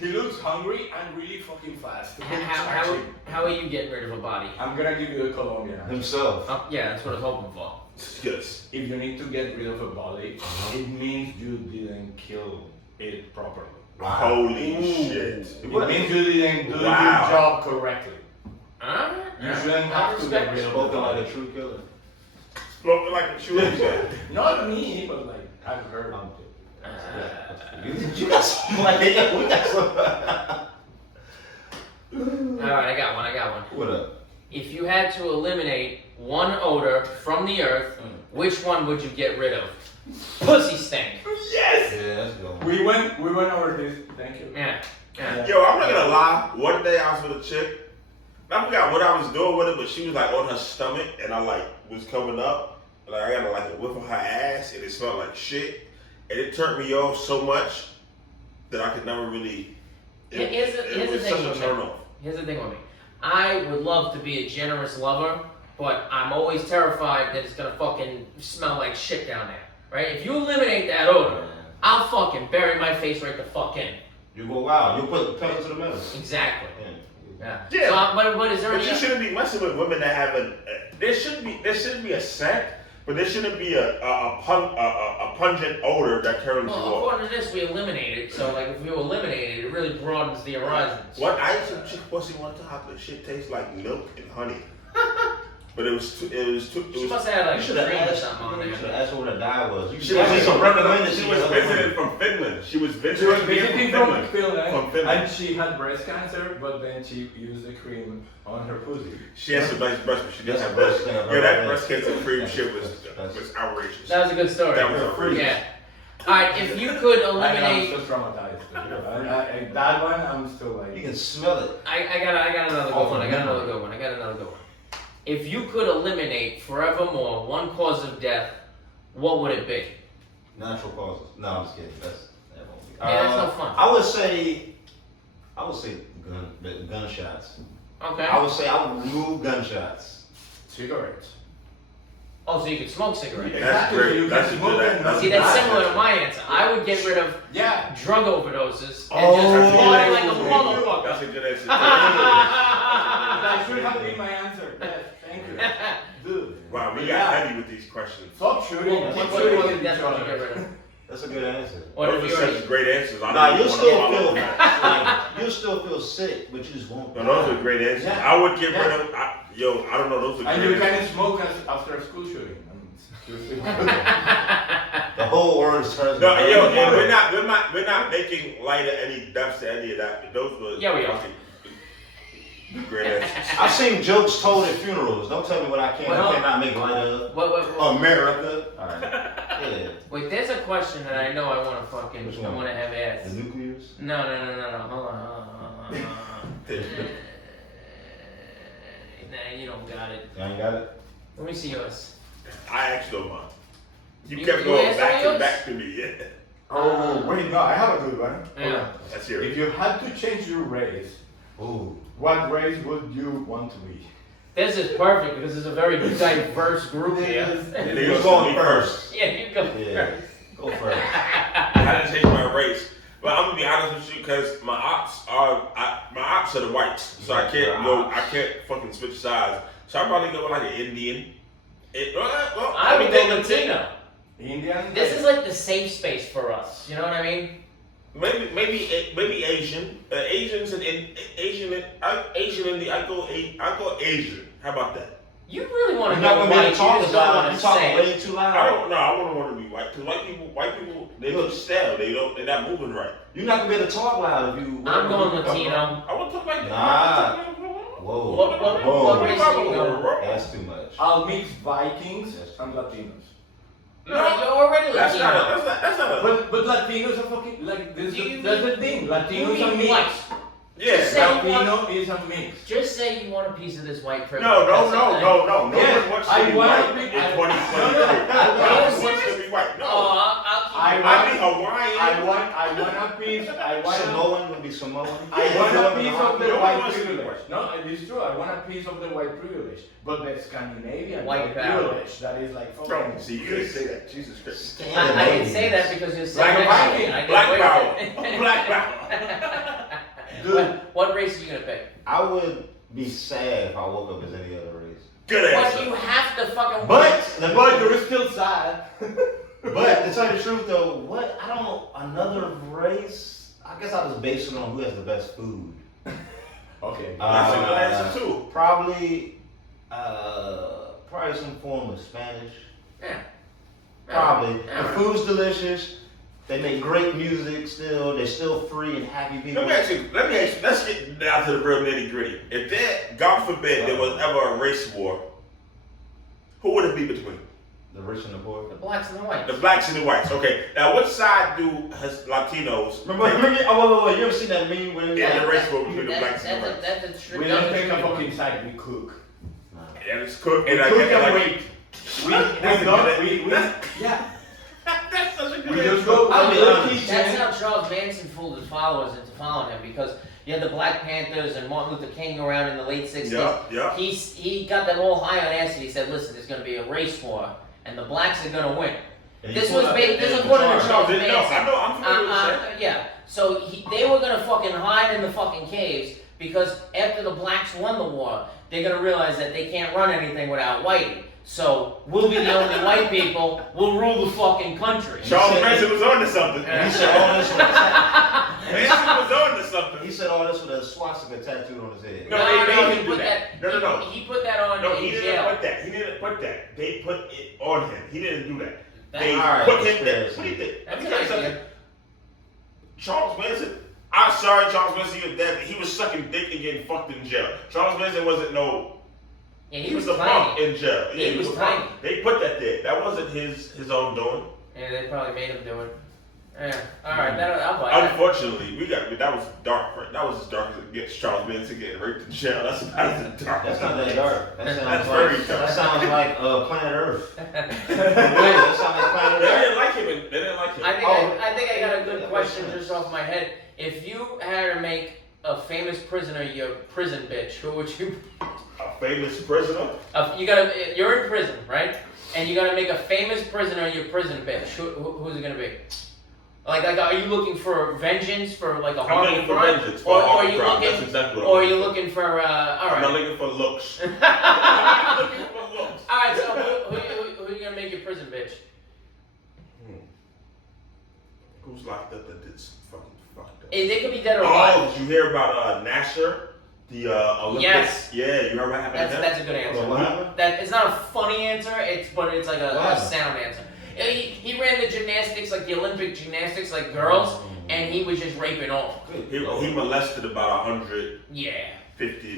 He looks hungry and really fucking fast. How are you getting rid of a body? I'm gonna give you the Colombian answer. Himself. Oh, yeah, that's what I was hoping for. Yes. If you need to get rid of a body, it means you didn't kill it properly. Holy shit. It means you didn't do your Wow. job correctly. Alright. You shouldn't have to get rid of Spoken the like body. a true killer. Spoken like a true killer. Not me, but like I've heard. You got some like we got some. Alright, I got one. What up? if you had to eliminate one odor from the earth, which one would you get rid of? Pussy stank. Yes. Yeah, let's go. We went over this. Thank you. Yeah. Yeah. Yo, I'm not gonna lie. One day I was with a chick. I forgot what I was doing with her, but she was like on her stomach, and I like was coming up. Like I got like a whiff of her ass, and it smelled like shit, and it turned me off so much that I could never really. Here's the was thing such a with turn me. off. Here's the thing with me. I would love to be a generous lover, but I'm always terrified that it's gonna fucking smell like shit down there. Right? If you eliminate that odor, I'll fucking bury my face right the fuck in. You go wild. You put the pedal to the metal. Exactly. Yeah. Yeah. So, but is there But any? you shouldn't be messing with women that have a. There shouldn't be a scent, but there shouldn't be a pungent odor that turns you Well, off. according to this, we eliminate it. So, like, if you eliminate it, it really broadens the horizons. What I ate some chick pussy one time. The shit tastes like milk and honey. But it was She must have had like You should cream have or asked. something on You should there. have asked her what her diet was. You She should have was- some recommended. She was visiting from Finland. She was visiting She was visiting from From Finland. and she had breast cancer, but then she used the cream on her pussy. She had some nice breasts, but she didn't That's have the best breast. thing I've Yeah, ever that had. breast cancer cream That's- shit that's- was outrageous. That was a good story. That was outrageous. Yeah. All right, if you could I'm eliminate, so traumatized. That one, I'm still like. You can smell it. I got another good one. I got another good one. If you could eliminate forevermore one cause of death, what would it be? Natural causes. No, I'm just kidding. That won't be. Yeah, that's no fun. I would say gunshots. Okay. I would say I would remove gunshots. Cigarettes. Oh, so you could smoke cigarettes. That's Exactly, great. you That's can a smoke good and answer. See, that's similar to my answer. I would get rid of Yeah. drug overdoses and Oh, just party like a That's motherfucker. a good answer. That should have been my answer. Yes, thank you. Dude. Wow, we got heavy with these questions. Stop shooting. Well, Keep what shooting cause at of death each would you other. get rid of? That's a good answer. What if Those you are already? such great answers. I Nah, don't you'll even still wanna feel follow that. you'll still feel sick, but you just won't. No, those are great answers. Yeah. I would get Yeah. rid of. I don't know. Those are And great you answers. can smoke after a school shooting. The whole world turns. No, yo, and we're not making light of any deaths to any of that. Those were Yeah, we are. fucking great answers. I've seen jokes told at funerals. Don't tell me what I Well, cannot make light of. What? America. All right. Yeah. Wait, there's a question that I know I want to fucking, Which I one? want to have The asked. nucleus. No. Hold on. Nah, you don't got it. You ain't got it. Let me see yours. I actually don't mind. You You- kept you going asked back yours? to back to me. Yeah. Oh, wait, no, I have a good one. Yeah. Let's hear If it. you had to change your race, Ooh. what race would you want to be? This is perfect because it's a very diverse group here. And Who's they go going to me first? Yeah, you go Yeah. first. Go first. I had to change my race. But I'm gonna be honest with you, because my ops are the whites, so I can't fucking switch sides. So I probably go with like an Indian. I would go Latino. Indian? This is like the safe space for us. You know what I mean? Maybe Asian. Asians and Asian and I go Asian. How about that? You really want to You're not go gonna be able white? to talk You just as don't loud. want You're to talking say it. way too loud. I don't know. I wouldn't want to be white because white people, they look stale. They're not moving right. You're not gonna be able to talk loud if you. I'm going where you come Latino. I want to talk like that. Nah. Whoa. from. Whoa. What race are you going? That's too much. I'll mix Vikings and Latinos. No, you're already That's Latino. not a. But Latinos are fucking, like, this, You that's the mean- thing. You Latinos are mean white. mixed. Yeah. Say Latino is a mix. Just say you want a piece of this white privilege. No. That's No it. Yes, one wants I to be wanna white be- in I- 2023. no, No I- one wants to be white. No. Oh, I'll keep I it. I be Hawaiian. I want a piece, Samoan would be Samoan. I want a piece of the No one white wants to be privilege. white. No, it is true. I want a piece of the white privilege. But the Scandinavian White power. privilege, that is like Bro, fucking. see, you didn't say that. Jesus Christ. I didn't say that because you're Black saying power. I get Black away power. with it. Black power. Dude. What race are you gonna pick? I would be sad if I woke up as any other race. Good But answer. you have to fucking. But you're still sad. But to tell you the truth though, what I don't know, another race. I guess I was basing it on who has the best food. Okay. That's a good answer too. Probably some form of Spanish. Yeah. Probably. Yeah. The food's delicious. They make great music still. They're still free and happy people. Let me ask you, let's get down to the real nitty gritty. If there, God forbid, there was ever a race war, who would it be between? The rich and the poor. The blacks and the whites. The blacks and the whites. Okay. Now, what side has Latinos? Remember, oh, wait, you ever seen that meme when Yeah, the race war between the blacks and the whites. That's We don't take a fucking side, we cook. And it's cooked. We And cook I get and like, wait. Yeah. that's such a good We just go I'll be to the honest. kitchen. That's how Charles Manson fooled his followers into following him, because you had the Black Panthers and Martin Luther King around in the late 60s. Yeah. He got them all high on acid. He said, listen, there's going to be a race war, and the blacks are going to win. This was according to Charles Manson. I know, I'm familiar with that. Yeah, so they were going to fucking hide in the fucking caves, because after the blacks won the war, they're going to realize that they can't run anything without whitey. So we'll be the only white people. We'll rule the fucking country. Charles Manson was on to something. He said all this with a Manson was on to something. He said all this with a swastika tattooed on his head. No, they made him he do put that. No. He put that on No, in he didn't jail. put that. He didn't put that. They put it on him. He didn't do that. They Alright, put him there. conspiracy. What do you think? Let That's me an tell you something. idea. Charles Manson. I'm sorry, Charles Manson, you're dead. He was sucking dick and getting fucked in jail. Charles Manson wasn't no. Yeah, He was a punk tiny. in jail. Yeah, he was a tiny. punk. They put that there. That wasn't his own doing. Yeah, they probably made him do it. Yeah. All right, I'll buy that. Unfortunately, that was dark. Right? That was as dark as it gets. Charles Manson getting raped in jail. That's about as dark. That's not that dark. That sounds That's like very dark. that sounds like Planet Earth. That sounds like Planet They Earth. didn't like him. They didn't like him. I think I got a good question just off my head. If you had to make a famous prisoner your prison bitch, who would you? A famous prisoner. You're in prison, right? And you gotta make a famous prisoner your prison bitch. Who's it gonna be? Like, are you looking for vengeance for like a I'm horrible looking for crime? vengeance for a Or are horrible you crime. That's looking? exactly what Or are I'm you looking looking for? All for. I'm not right. looking for looks. I'm looking for looks. All right. So who are you gonna make your prison bitch? Who's locked up that did some fucking fucked up? They could be dead or Oh, alive. did you hear about Nasher? The Olympics? Yes. Yeah, you heard what happened to him? That's a good answer. What happened? That it's not a funny answer. But it's like a Wow. sound answer. He ran the gymnastics, like the Olympic gymnastics, like girls, and he was just raping all. He molested about 150, Yeah.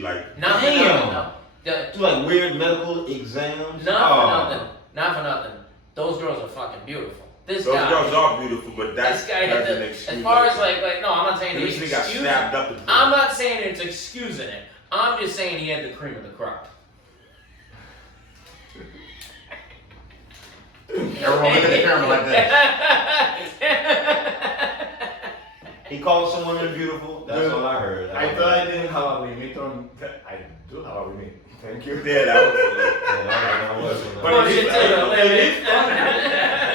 like. Not for Damn. nothing. No. Do like weird medical exams. Not for nothing. Not for nothing. Those girls are fucking beautiful. This Those guy. girls are beautiful, but This guy had doesn't the, excuse as far as everything. like no, I'm not saying He he's recently got excusing. stabbed up. in I'm not saying it's excusing it. I'm just saying he had the cream of the crop. Everyone look at the camera like that. He called some women beautiful. That's all I heard. I thought I didn't have a limit on. I do have a limit. Thank you. Yeah, that was a little. Yeah, that was But Push it it is- to the limit. it is funny.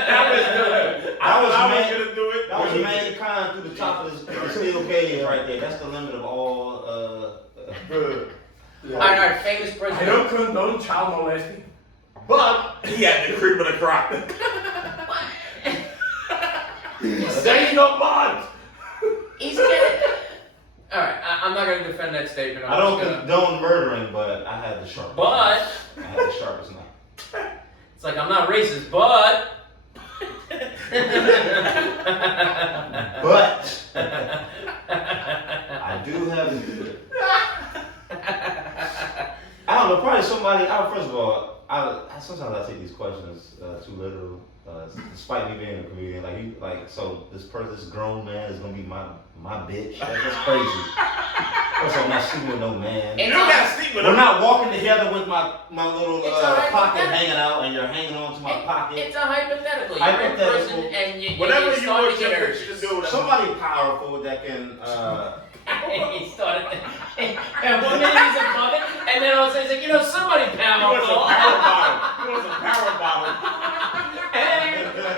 That was good. I was was man- gonna do it. That was but he mankind through the top of the steel cage right there. That's the limit of all. All right, famous I prisoner. don't condone child molesting, but He had the cream of the crop. say no but. He's gonna. All right, I'm not gonna defend that statement. I don't condone murdering, but I had the sharpest. But I had the sharpest knife. it's like I'm not racist, but. But I do have. I don't know. Probably somebody. First of all, sometimes I take these questions too literal. Despite me being a comedian, so this grown man is gonna be my bitch. That's crazy. First of all, I'm not sleeping with no man. You don't gotta sleep with We're him. not walking together with my little It's all right, pocket but hanging out, and you're hanging on to my pocket. It's a hypothetical. You're in Hypothetical. prison and you Whatever you start want to your get bitch to urges. do. Somebody powerful that can. He started, and 1 minute he's above it, and then all of a sudden he's like, somebody He wants a powerful. power bottle. He wants a power bottle. And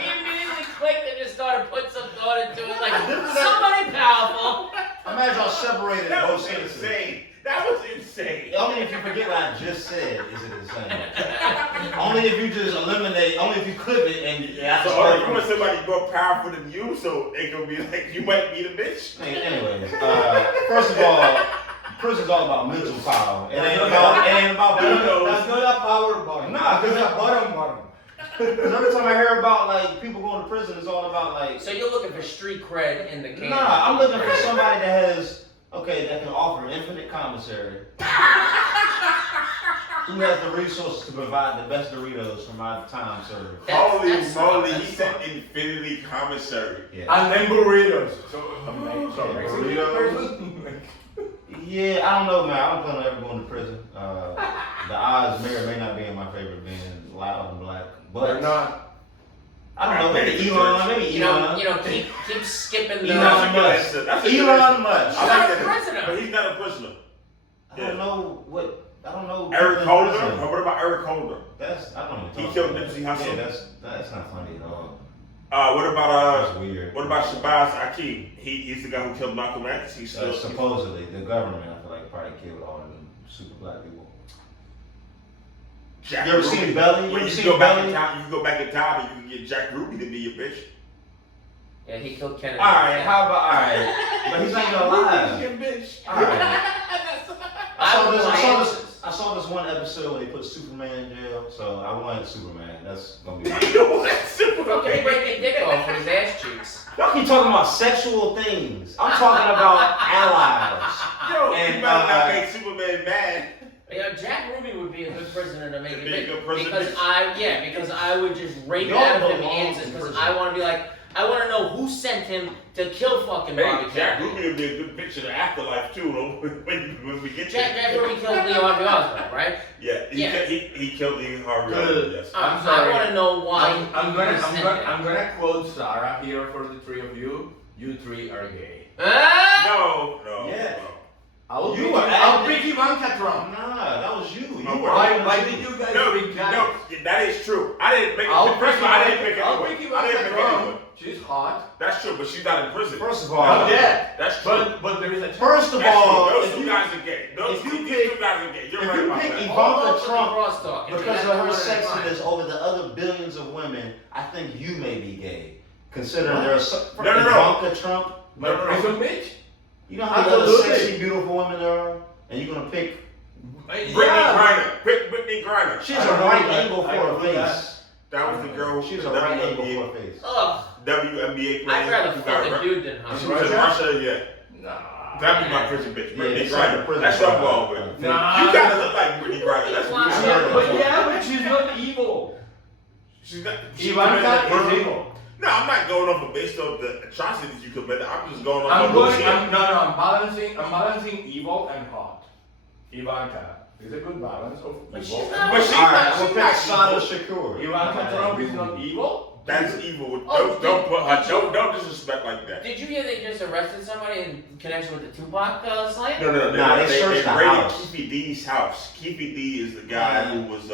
he immediately clicked and just started putting some thought into it, like, somebody powerful. Imagine y'all separated That both was sentences. insane. That was insane. Only if you forget what I just said is it insane. Only if you just eliminate. Only if you clip it and So you want somebody more powerful than you, so it could be like you might be the bitch. Anyways, first of all, prison's all about mental power. It ain't about That's not a power bottom. Nah, 'cause it's a bottom. Because every time I hear about like people going to prison, it's all about like. So you're looking for street cred in the game? Nah, I'm looking for somebody that can offer infinite commissary. Who has the resources to provide the best Doritos for my time served? Holy That's moly, smart. he said infinity commissary. Yeah. And then burritos. So, burritos. Yeah, I don't know, man. I don't plan on ever going to prison. The odds may or may not be in my favor being loud and black, but they're not. I don't know. Maybe Elon. Maybe You know, Elon. keep skipping the. Elon Musk. Elon Musk. I He's like not a that. prisoner. But he's not a prisoner. I don't know what. I don't know. Eric Holder? What about Eric Holder? That's I don't know. He killed Nipsey Hussle. Yeah, that's not funny at all. What about That's weird. What about Shabazz Akeem? He's the guy who killed Malcolm X. He's still Supposedly the government, I feel like, probably killed all of them super black people. Jack You ever Ruby. seen Belly? When you seen go back Belly? in time, you can go back in time and you can get Jack Ruby to be your bitch. Yeah, he killed Kennedy. All right, how about all right? But he's not even alive. Your bitch. All right. I I saw this one episode where they put Superman in jail, so I wanted Superman. That's gonna be. That's super. How can he break his dick off with his ass cheeks? Y'all keep talking about sexual things. I'm talking about allies. Yo, And, you better not make Superman mad. Yeah, Jack Ruby would be a good prisoner to make To it be a big. good prisoner? Because I would just rape Y'all out of him belong answers in because prison. I want to be like, I want to know who sent him to kill fucking Hey, Bobby Jack Kennedy. Ruby would be a good bitch in the afterlife too, though. When we get Jack there. Ruby killed Lee Harvey Oswald, right? Yeah, Yeah. he killed Lee Harvey. Good. Yes. I'm sorry. I want to know why. I'm sent him. gonna quote Sarah here for the three of you. You three are gay. Ah! No. Yeah. I'll You pick were I'll adamant. pick Ivanka Trump. Nah, that was you. No, You were Why did you guys No, pick that? no, that is true. I didn't pick I'll it. First of all, I didn't pick I'll anyone. pick I didn't Ivanka pick anyone. Trump. She's hot. That's true, but she's not in prison. First of all, Not yet. That's true. But there is a chance. First of That's all, true. Those if two you guys are gay. if you These pick- two guys are gay. You're if right you about pick that. Ivanka Hold on to the Trump, crosstalk. If because you of had her one in mind. sexiness over the other billions of women, I think you may be gay. Considering there's No, no, no. Ivanka Trump. My prison bitch? You know how many other Absolutely. sexy, beautiful women there are? And you're gonna pick. Brittany Griner. Pick Brittany Griner. She has I a can right believe that. angle I for can her believe that. face. That was the girl who She has a the right angle WNBA, for her face. Ugh, WNBA player. I'd rather who fuck got a dude than She her. was in Russia, yeah. Nah. That'd be my prison bitch. Yeah, Brittany they sent her to Griner. prison That's for what I'm her. going with. Nah. You gotta look like Brittany Griner. That's Wow. weird. But she's not evil. She's not. She Ivanka committed is murder. evil. No, I'm not going off based on the atrocities you committed. I'm just going off. I'm of who she is. I'm balancing evil and hot. Ivanka is a good balance of But evil. she's not- But she's All right, not. I'm She's gonna pick Sada not. Shakur. Ivanka Trump is not evil. That's evil. Oh, Don't put her. did you- Don't disrespect like that. Did you hear they just arrested somebody in connection with the Tupac slaying? No. Nah, they searched the raided house. Keefe D's house. Keefe D is the guy who was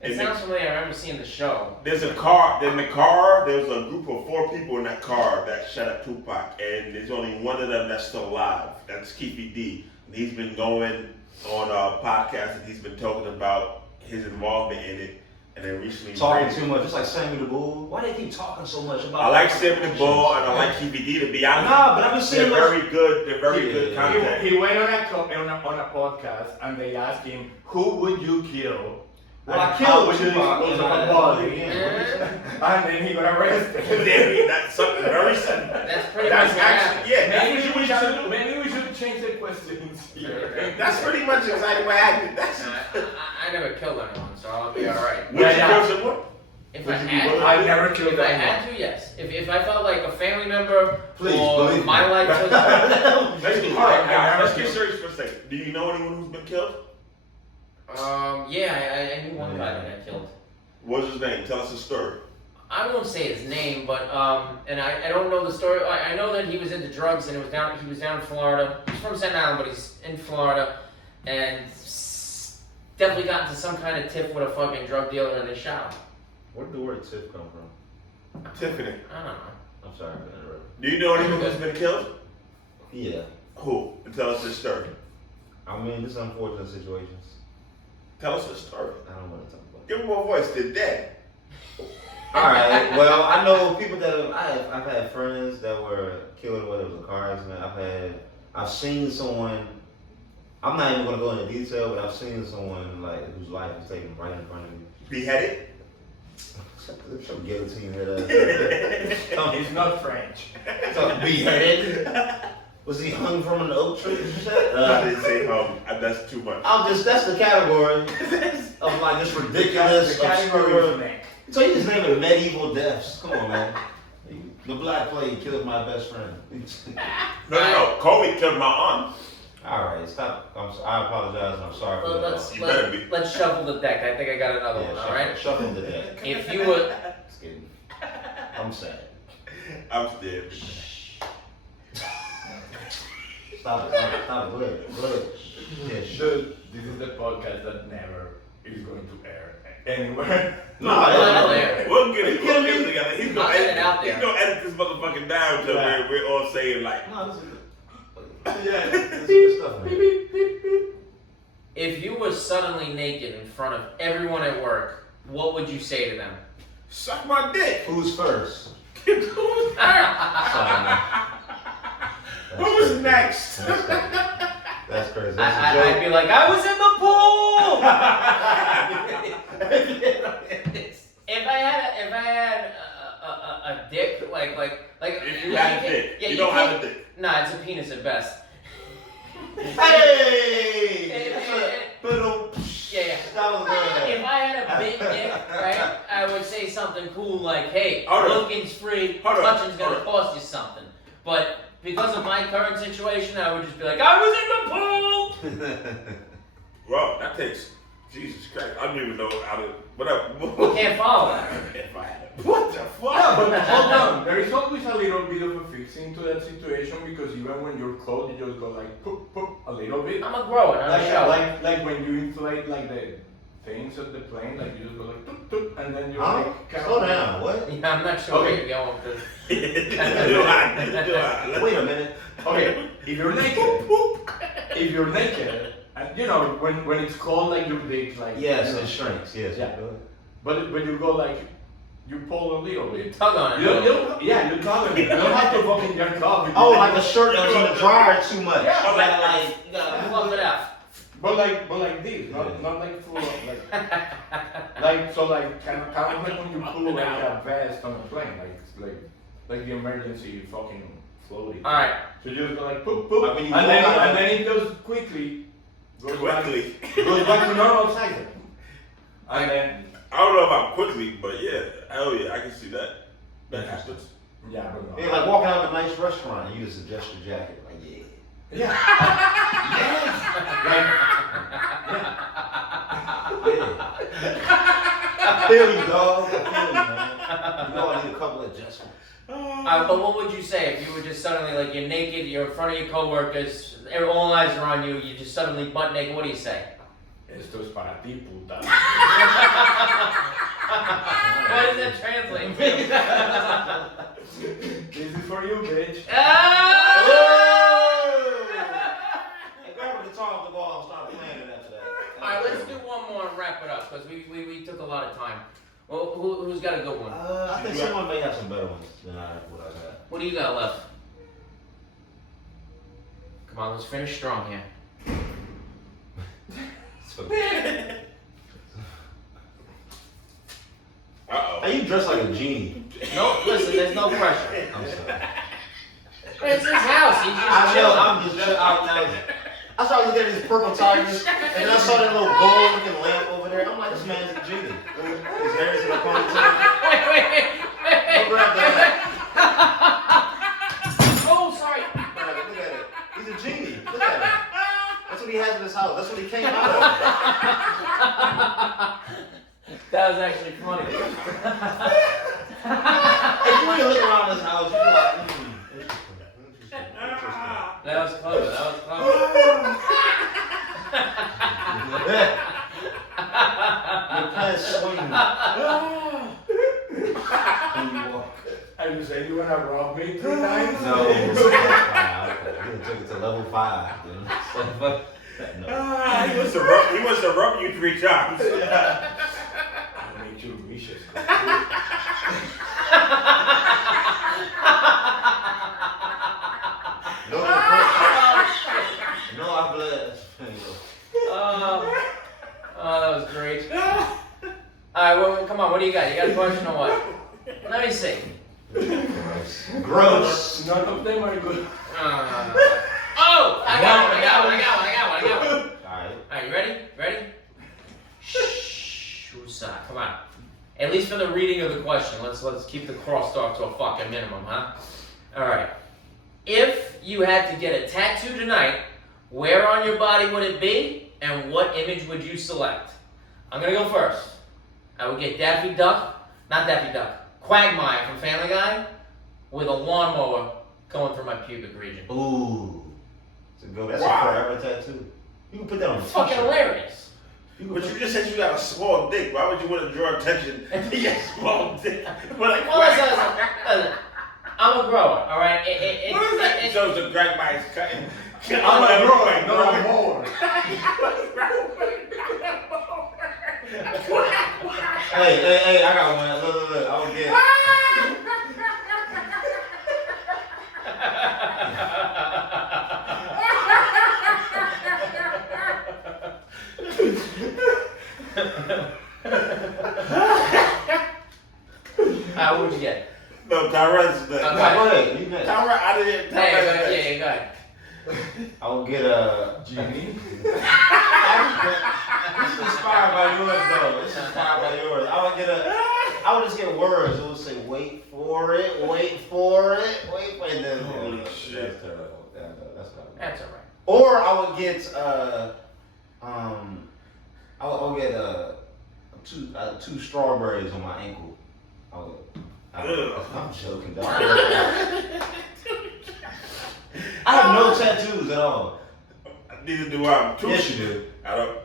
It in the- sounds familiar. I remember seeing the show. There's a car. In the car, there's a group of 4 people in that car that shot at Tupac, and there's only one of them that's still alive. That's Keefe D. And he's been going on a podcast and he's been talking about his involvement in it. And then recently, Talking too much, just like Sammy the Bull. Why do they keep talking so much about? I like Sammy the Bull and I like Keefe D. To be honest, Nah, but I've been they're seeing very good. They're very Yeah. good content. He went on a podcast and they asked him, "Who would you kill?" Well, And I how killed would you Tupac. dispose and of I- a body? Yeah. And then he got arrested. That's something very simple. That's pretty That's much what happened. actually yeah. Maybe That's we pretty much. should change the questions here. That's pretty much exactly what happened. That's. I never killed anyone, so I'll be alright. Would you Yeah. kill someone? If Would I you be had willing to, I've never killed if I anyone. had to, yes. If I felt like a family member Please, or believe my me. life was Let's get, I all right, never guys, let's get killed. serious for a second. Do you know anyone who's been killed? yeah, I knew one guy that got killed. What's his name? Tell us a story. I won't say his name, but and I don't know the story. I know that he was into drugs and he was down in Florida. He's from Staten Island, but he's in Florida, and definitely got into some kind of tiff with a fucking drug dealer and they shot him. Where did the word tip come from? Tiffany. I don't know. I'm sorry for interrupting. Do you know anyone who's been killed? Yeah. Who? Tell us his story. I mean, this is unfortunate situations. Tell us his story. I don't want to talk about it. Give him more voice. They're dead. All right. Well, I know people that I've had friends that were killed, whether it was a car accident. I've seen someone. I'm not even gonna go into detail, but I've seen someone like whose life was taken right in front of me. Beheaded? Some guillotine head ass. He's not French. Some beheaded. Was he hung from an oak tree or shit? I didn't say that's too much. That's the category of like this ridiculous, The category obscure. of neck. So you just name it medieval deaths. Come on, man. The Black Plague killed my best friend. No. COVID killed my aunt. All right, stop. I apologize. I'm sorry for that. Let's You better be. let's shuffle the deck. I think I got another one. All right. Shuffle the deck. If you were Just kidding. I'm sad. I'm scared. Stop it. Go ahead. Yeah, This is the podcast that never is going to air anywhere. No, out yeah. there. We'll get it together. He's I'll gonna get it edit out there. He's gonna edit this motherfucking down till Right. we're all saying like, No, this is good. Yeah. This is good stuff, man. If you were suddenly naked in front of everyone at work, what would you say to them? suck my dick. Who's first? Who's Sorry, man. Who was next? That's crazy. That's crazy. That's a I'd joke. be like, I was in the pool. If I had a dick, like If you had a dick, yeah, you don't can't- have a dick. Nah, it's a penis at best. Hey! Boom. Yeah. That was good. If I had a big dick, right, I would say something cool like, hey, Hold on. looking's free, Hold on. touching's gonna Hold cost you something. But because of my current situation, I would just be like, I was in the pool! Well, that takes Jesus Christ. I don't even know how to. Whatever. You can't follow that. If I had it. What the fuck? Yeah, but hold on. There is always a little bit of a fixing to that situation because even when you're cold, you just go like poop, poop a little bit. I'm a grower, not a shower. Like when you inflate like the things of the plane, like you just go like toop, toop, and then you Huh? like Slow down. What? Yeah, I'm not sure where you're going with this. Do I? Wait a minute. okay, if you're naked, and you know when it's cold, like your dick, like Yes, you know, it shrinks. Yes. Yeah. Go ahead. but you go like you pull a little bit. Tug on it. You tug on it. You don't have to fucking jerk off. Oh, like a shirt that was in the dryer too much. Yeah. You gotta like, you gotta Fluff it out. But like this, not like full of like so like kind of like when you pull like a vest on a plane, like the emergency fucking floating. Alright. So you just go like poop poop, Like when you and go out, then it goes quickly, goes back to normal size. And then I don't know about quickly, but yeah, hell yeah, I can see that. That happens. yeah, but no. Yeah, like walking out of a nice restaurant and you just adjust your jacket. Like, yeah. Yeah. I feel you, dog. I feel you, man. You know I need a couple of adjustments. But what would you say if you were just suddenly, like, you're naked, you're in front of your coworkers, all eyes are on you, you're just suddenly butt naked, what do you say? Esto es para ti, puta. What does that translate to? This is for you, bitch. Ah! Hey, grab the guitar off the ball and start playing it after that. Alright, let's do one more and wrap it up, because we took a lot of time. Well, who's got a good one? I think someone may have some better ones than what I got. What do you got left? Come on, let's finish strong here. Uh-oh. Hey, you dress like a genie. No, listen, there's no pressure. I'm sorry. It's his house, he's just I know, chilling. I'm just out now. I started looking at these purple tigers, and then I saw that little gold looking lamp over there. I'm like, this man's a genie. His hair is in a ponytail. Wait. Don't grab that. Oh, sorry. Look at it. He's a genie. Look at him. That's what he has in his house. That's what he came out of. That was actually funny. If you really look around this house, you're like, interesting. That was clever. That was clever. Your pants swing. When you walk. Are you saying you wanna rob me 3 times? No. We took it to level 5. You know? No. He wants to rub you 3 times. I'll make your wishes come true. No, no, I bless. Oh, that was great. All Alright, well, come on, what do you got? You got a question or what? Let me see. Gross. None of them are good. Oh! I got one. Alright. Alright, you ready? Ready? Shh. Come on. At least for the reading of the question. Let's keep the crosstalk to a fucking minimum, huh? Alright. If you had to get a tattoo tonight, where on your body would it be, and what image would you select? I'm gonna go first. I would get Quagmire from Family Guy, with a lawnmower going through my pubic region. Ooh. That's Wow. a forever tattoo. You can put that on a It's fucking t-shirt. hilarious. But you just said you got a small dick. Why would you want to draw attention to your small dick? But like, Well, listen. I'm a grower, alright? what is that? So it's a Quagmire's cutting. I'm a grower, not a mower. Hey, I got one. Look. I would get. What would you get? No, Tyron's next. Okay. Go ahead. You next. Tyron, I didn't. Yeah, go ahead. I would get a. Genie? This is inspired by yours, though. This is inspired by yours. I would just get words. It would say, wait for it, and then. Holy shit. That's alright. Or I would get, I would get two strawberries on my ankle. I'm joking, dog. I have no tattoos at all. Neither do I. Yes, you do. I don't.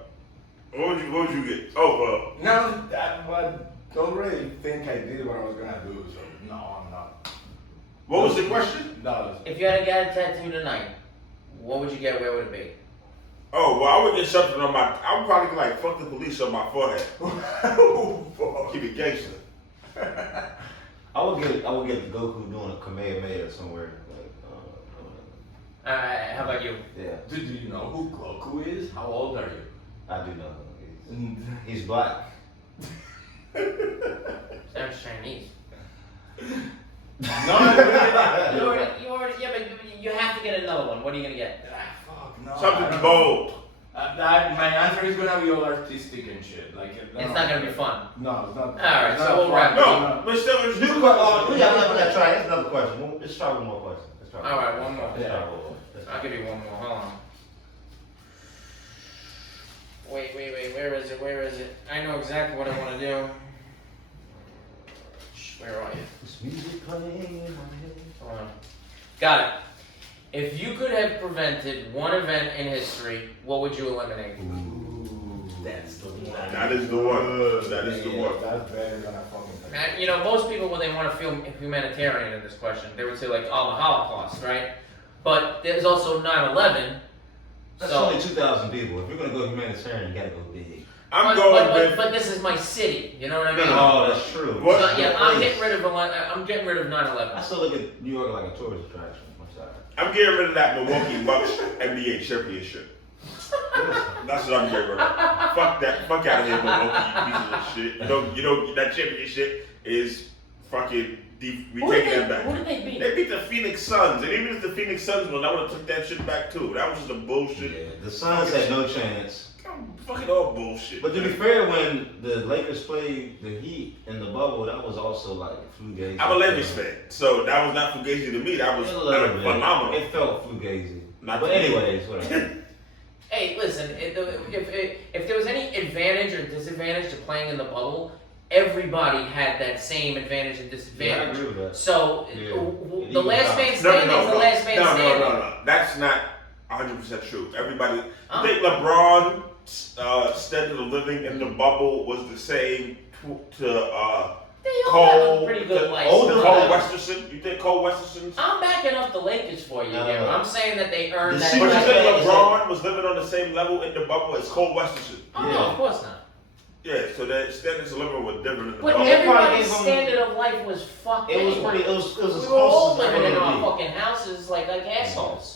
What would you get? Oh, No, I already think I did what I was gonna do, so no, I'm not. what was the question? No, If you had to get a tattoo tonight, what would you get? Where would it be? Oh, well, I would get something on my. I would probably get like fuck the police on my forehead. Keep it gangster. I would get the Goku doing a Kamehameha somewhere. How about you? Yeah, do you know who Goku is? How old are you? I do know. He's black. Sounds Chinese. No. But you have to get another one. What are you gonna get? Fuck, no. I Something don't bold. My answer is gonna be all artistic and shit. Like, It's not gonna be fun. No, it's not. Alright, it's so not we'll fun. wrap it No, but still, it's We gotta try. That's another question. Let's try one more question. Alright, one more. Let's try one more. I'll give you one more. Hold on. Wait. Where is it? I know exactly what I want to do. Where are you? This music playing in my head. Hold on. Got it. If you could have prevented one event in history, what would you eliminate? Ooh, that's the one. That is the one. That is the one. That's better than a fucking thing. You know, most people, when they want to feel humanitarian in this question, they would say, like, oh, the Holocaust, right? But there's also 9/11. That's So, only 2,000 people. If you're gonna go humanitarian, you gotta go big. I'm going with. but this is my city. You know what I mean? Oh, that's true. What? So, yeah, I'm Place. getting rid of 9/11. I still look at New York like a tourist attraction. I'm sorry. I'm getting rid of that Milwaukee Bucks NBA championship. That's what I'm getting rid of. Fuck that. Fuck out of here, Milwaukee, you pieces of shit. You know that championship is fucking deep. We taking that back. Who did they beat? They beat the Phoenix Suns, and even if the Phoenix Suns won, I would have took that shit back too. That was just a bullshit. Yeah, the Suns had no chance. Fucking all bullshit. But to be fair, when the Lakers played the Heat in the bubble, that was also like fugazi. I'm a Lakers fan, so that was not fugazi to me. That was phenomenal. It felt fugazi. Not But to me. anyways, whatever. Hey, listen, if there was any advantage or disadvantage to playing in the bubble, everybody had that same advantage and Yeah, I disadvantage. agree with that. So, Yeah. the last man No, standing is the last man standing. no. That's not 100% true. Everybody, Huh? I think LeBron standard of living in the bubble was the same to They all Cole. have a pretty good life. older Cole guys. Westerson. You think Cole Westerson's? I'm backing up the Lakers for you No, here. no. I'm saying that they earned The that. secret But you is think that- LeBron was living on the same level in the bubble as Cole Westerson? Oh, no, of course not. Yeah, so the standards of living were different in the But bubble. every- probably everybody's gave them- standard of life was fucked It was anyway. pretty. It was as We were all close as living in ever our to be. fucking houses like assholes.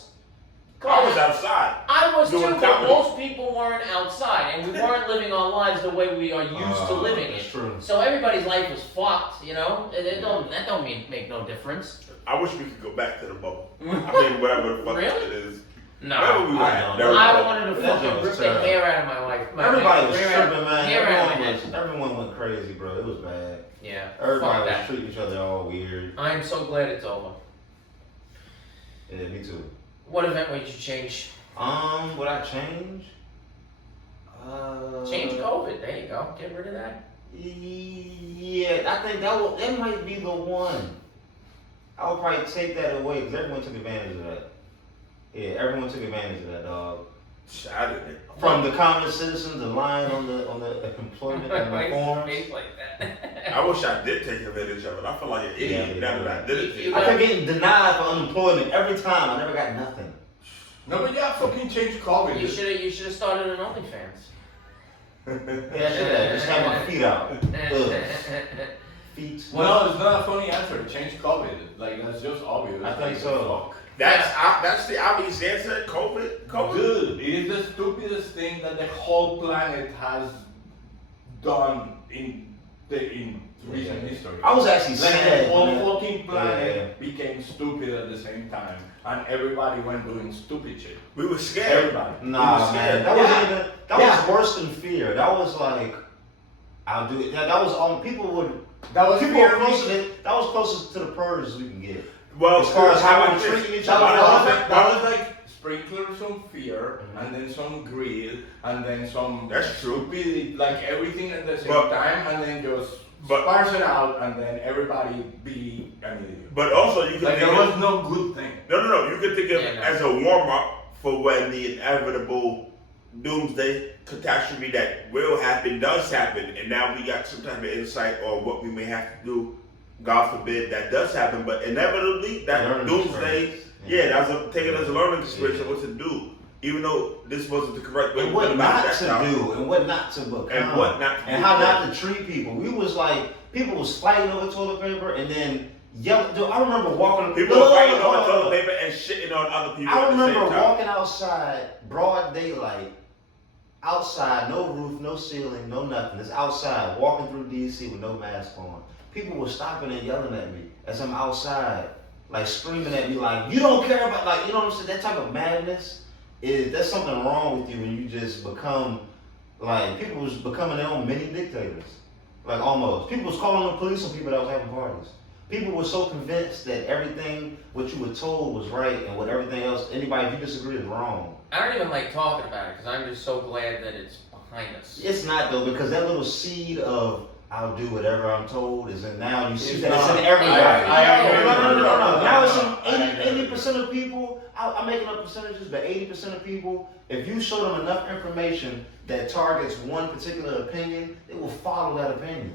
I was outside. I was too, doing but comedy. most people weren't outside, and we weren't living our lives the way we are used to living That's it. true. So everybody's life was fucked, you know? That don't make no difference. I wish we could go back to the bubble. I mean, whatever the fuck Really? it is. No. Wherever we were at, there we I go. wanted to That fucking joke was rip the terrible. hair out of my life. Everybody was hair out- tripping, man. hair out of my head. Everyone went crazy, bro. It was bad. Yeah. Everybody fuck was that. treating each other all weird. I am so glad it's over. Yeah, me too. What event would you change? Would I change? Change COVID. There you go. Get rid of that. Yeah, I think that might be the one. I would probably take that away because everyone took advantage of that. Yeah, everyone took advantage of that, dog. I didn't. From the common citizens, the line on the employment and Why the is forms. his face like that? I wish I did take advantage of it. I feel like an idiot now that I did it. You I kept getting denied for unemployment every time. I never got nothing. No, but yeah, fucking change COVID. You should have started an OnlyFans. Yeah, I should have. Just have my feet out. Ugh. Feet. No, it's not a funny answer. Change COVID. Like, that's just obvious. I think so. That's the obvious answer. COVID. Dude, it is the stupidest thing that the whole planet has done in recent history. I was actually Like sad. the whole man. fucking planet became stupid at the same time, and everybody went doing stupid shit. We were scared. Everybody. Nah, We were scared. man. That Yeah. was worse than fear. That was like, I'll do it. That was on people would. That was People were fear. that was closest to the purge as we can get. Well, As far as how about we're this? treating each That other. was like sprinkler some fear, and then some greed, and then some That's true. stupid, like everything at the same But- time, and then just but- sparse it out, and then everybody be an idiot. But also, you can Like think there of, was no good thing. no. You can think of Yeah, it no. as a warm up for when the inevitable doomsday catastrophe that will happen does happen, and now we got some type of insight on what we may have to do. God forbid that does happen, but inevitably that Learning doomsday, experience. take it as a learning experience of what to do, even though this wasn't the correct way And what to not that to time. do, and what not to become, And what not to and do. how not to treat people. We was like, people was fighting over toilet paper, and then yelling. Dude, I remember walking. People were fighting on toilet paper and shitting on other people I at the same remember time. walking outside, broad daylight, outside, no roof, no ceiling, no nothing. It's outside, walking through DC with no mask on. People were stopping and yelling at me as I'm outside, like screaming at me, like, you don't care about, like, you know what I'm saying? That type of madness that's something wrong with you when you just become, like, people was becoming their own mini dictators. Like, almost. People was calling the police on people that was having parties. People were so convinced that everything, what you were told was right, and what everything else, anybody, if you disagree, is wrong. I don't even like talking about it because I'm just so glad that it's behind us. It's not, though, because that little seed of, I'll do whatever I'm told, is in now. You see It's that not. it's in everybody. I agree. No. Now it's I in agree. 80% of people. I'm making up percentages, but 80% of people, if you show them enough information that targets one particular opinion, they will follow that opinion.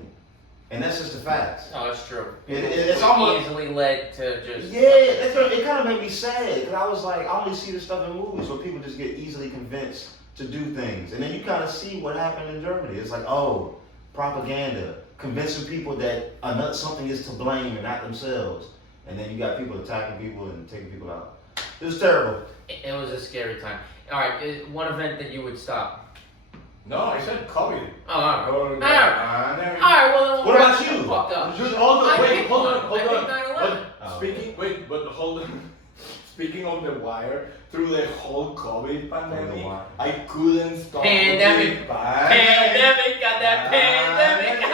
And that's just the facts. No, it's true. It's We're almost. easily led to just. Yeah, it kind of made me sad because I was like, I only see this stuff in movies where people just get easily convinced to do things, and then you kind of see what happened in Germany. It's like, oh, propaganda, convincing people that something is to blame and not themselves, and then you got people attacking people and taking people out. It was terrible. It was a scary time. All right, one event that you would stop. No, I said COVID. Oh, all right. Oh, All right, well, What about you? Fucked up. Just hold on, I wait, picked hold one. on, hold I picked on. 9/11. But hold on. Speaking of the wire, through the whole COVID pandemic, wire. I couldn't stop. Pandemic. looking Pandemic, got that pandemic.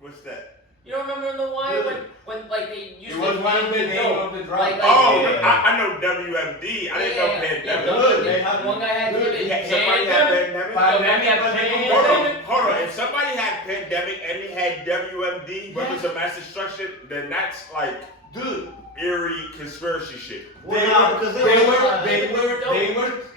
What's that? You don't remember in The Wire when like they used It to was one of the name name of the drug. Like, Oh, Yeah. I know WMD. I didn't know pandemic. Look, they had one guy had Somebody to had pandemic. pandemic. Pandemic. Hold on. If somebody had pandemic and he had WMD, weapons of mass destruction, then that's like, dude, eerie conspiracy shit. Well, nah, because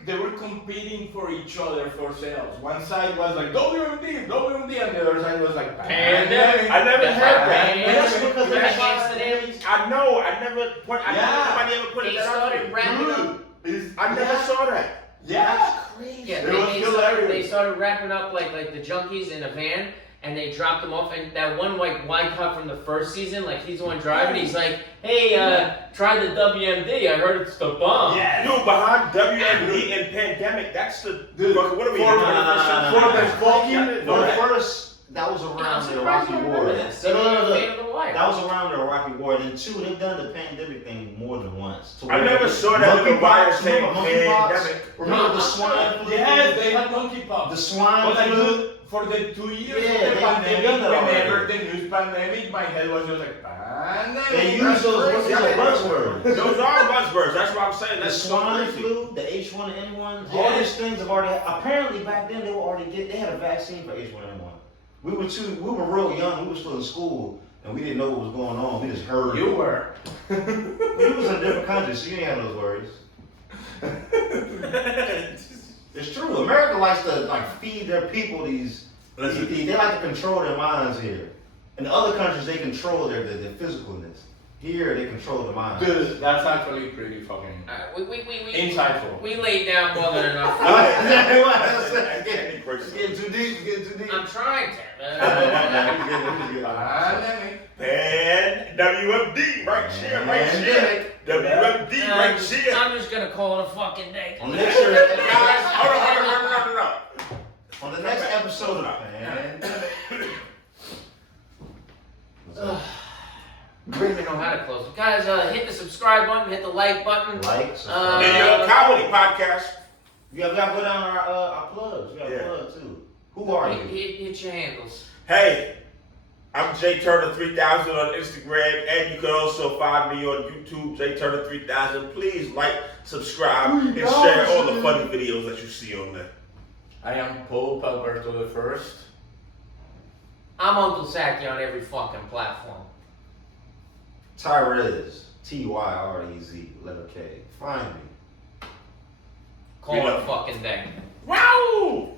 They were competing for each other for sales. One side was like WMD, and the other side was like Pandemic. I never heard that. Pandemic. That's because That's they're accidents. I know. I never put. Nobody ever put They that out started there. wrapping up. I never saw that. Yeah. Yeah, It was hilarious. they started wrapping up like the junkies in a van, and they dropped them off. And that one white cop from the first season, like he's the one driving. He's like, "Hey, try the WMD. I heard it's the bomb." Yeah. Dude, behind WMD and pandemic, that's the. Dude, what are we? for doing? the fucking For the That was I'm around the surprised Iraqi you war. remember this. No, no, no, Fate of no. the Wire. That was around the Iraqi war. Then two, they've done the pandemic thing more than once. To I where never saw that in the Wire monkeypox, saying remember monkeypox? pandemic. Remember the swine flu? Yes, they had monkeypox. The swine But like, flu. for the 2 years Yeah, of the they pandemic, done that whenever already. the news pandemic, my head was just like, pandemic. They use those crazy. buzzwords. Those are buzzwords. That's what I'm saying. The That's so swine crazy. flu, the H1N1, all Yeah. these things have already. Apparently back then they were already they had a vaccine for H1N1. We were real young. We were still in school, and we didn't know what was going on. We just heard. You were. We was in a different country, so you ain't have those worries. It's true. America likes to feed their people these. Listen. They like to control their minds here. In other countries, they control their physicalness. Here, they control the mind. Dude, that's actually pretty fucking insightful. We laid down more than enough. It's getting too deep. It's getting too deep. I'm trying to. Pandemic. And WFD right here, right here. WFD right here. I'm just gonna call it a fucking day. On the next year, Guys, hold on. on the next episode of I don't even know how to close it. Guys, hit the subscribe button, hit the like button. subscribe. NYComedy podcast. We gotta go down our plugs. We gotta plug too. Who are you? Hit your handles. Hey, I'm J Turner 3000 on Instagram, and you can also find me on YouTube, J Turner 3000. Please like, subscribe, and share all the funny videos that you see on there. I am Pope Alberto the First. I'm Uncle Saki on every fucking platform. Tyrez. Tyrez. Letter K. Find me. Call it a fucking day. Wow!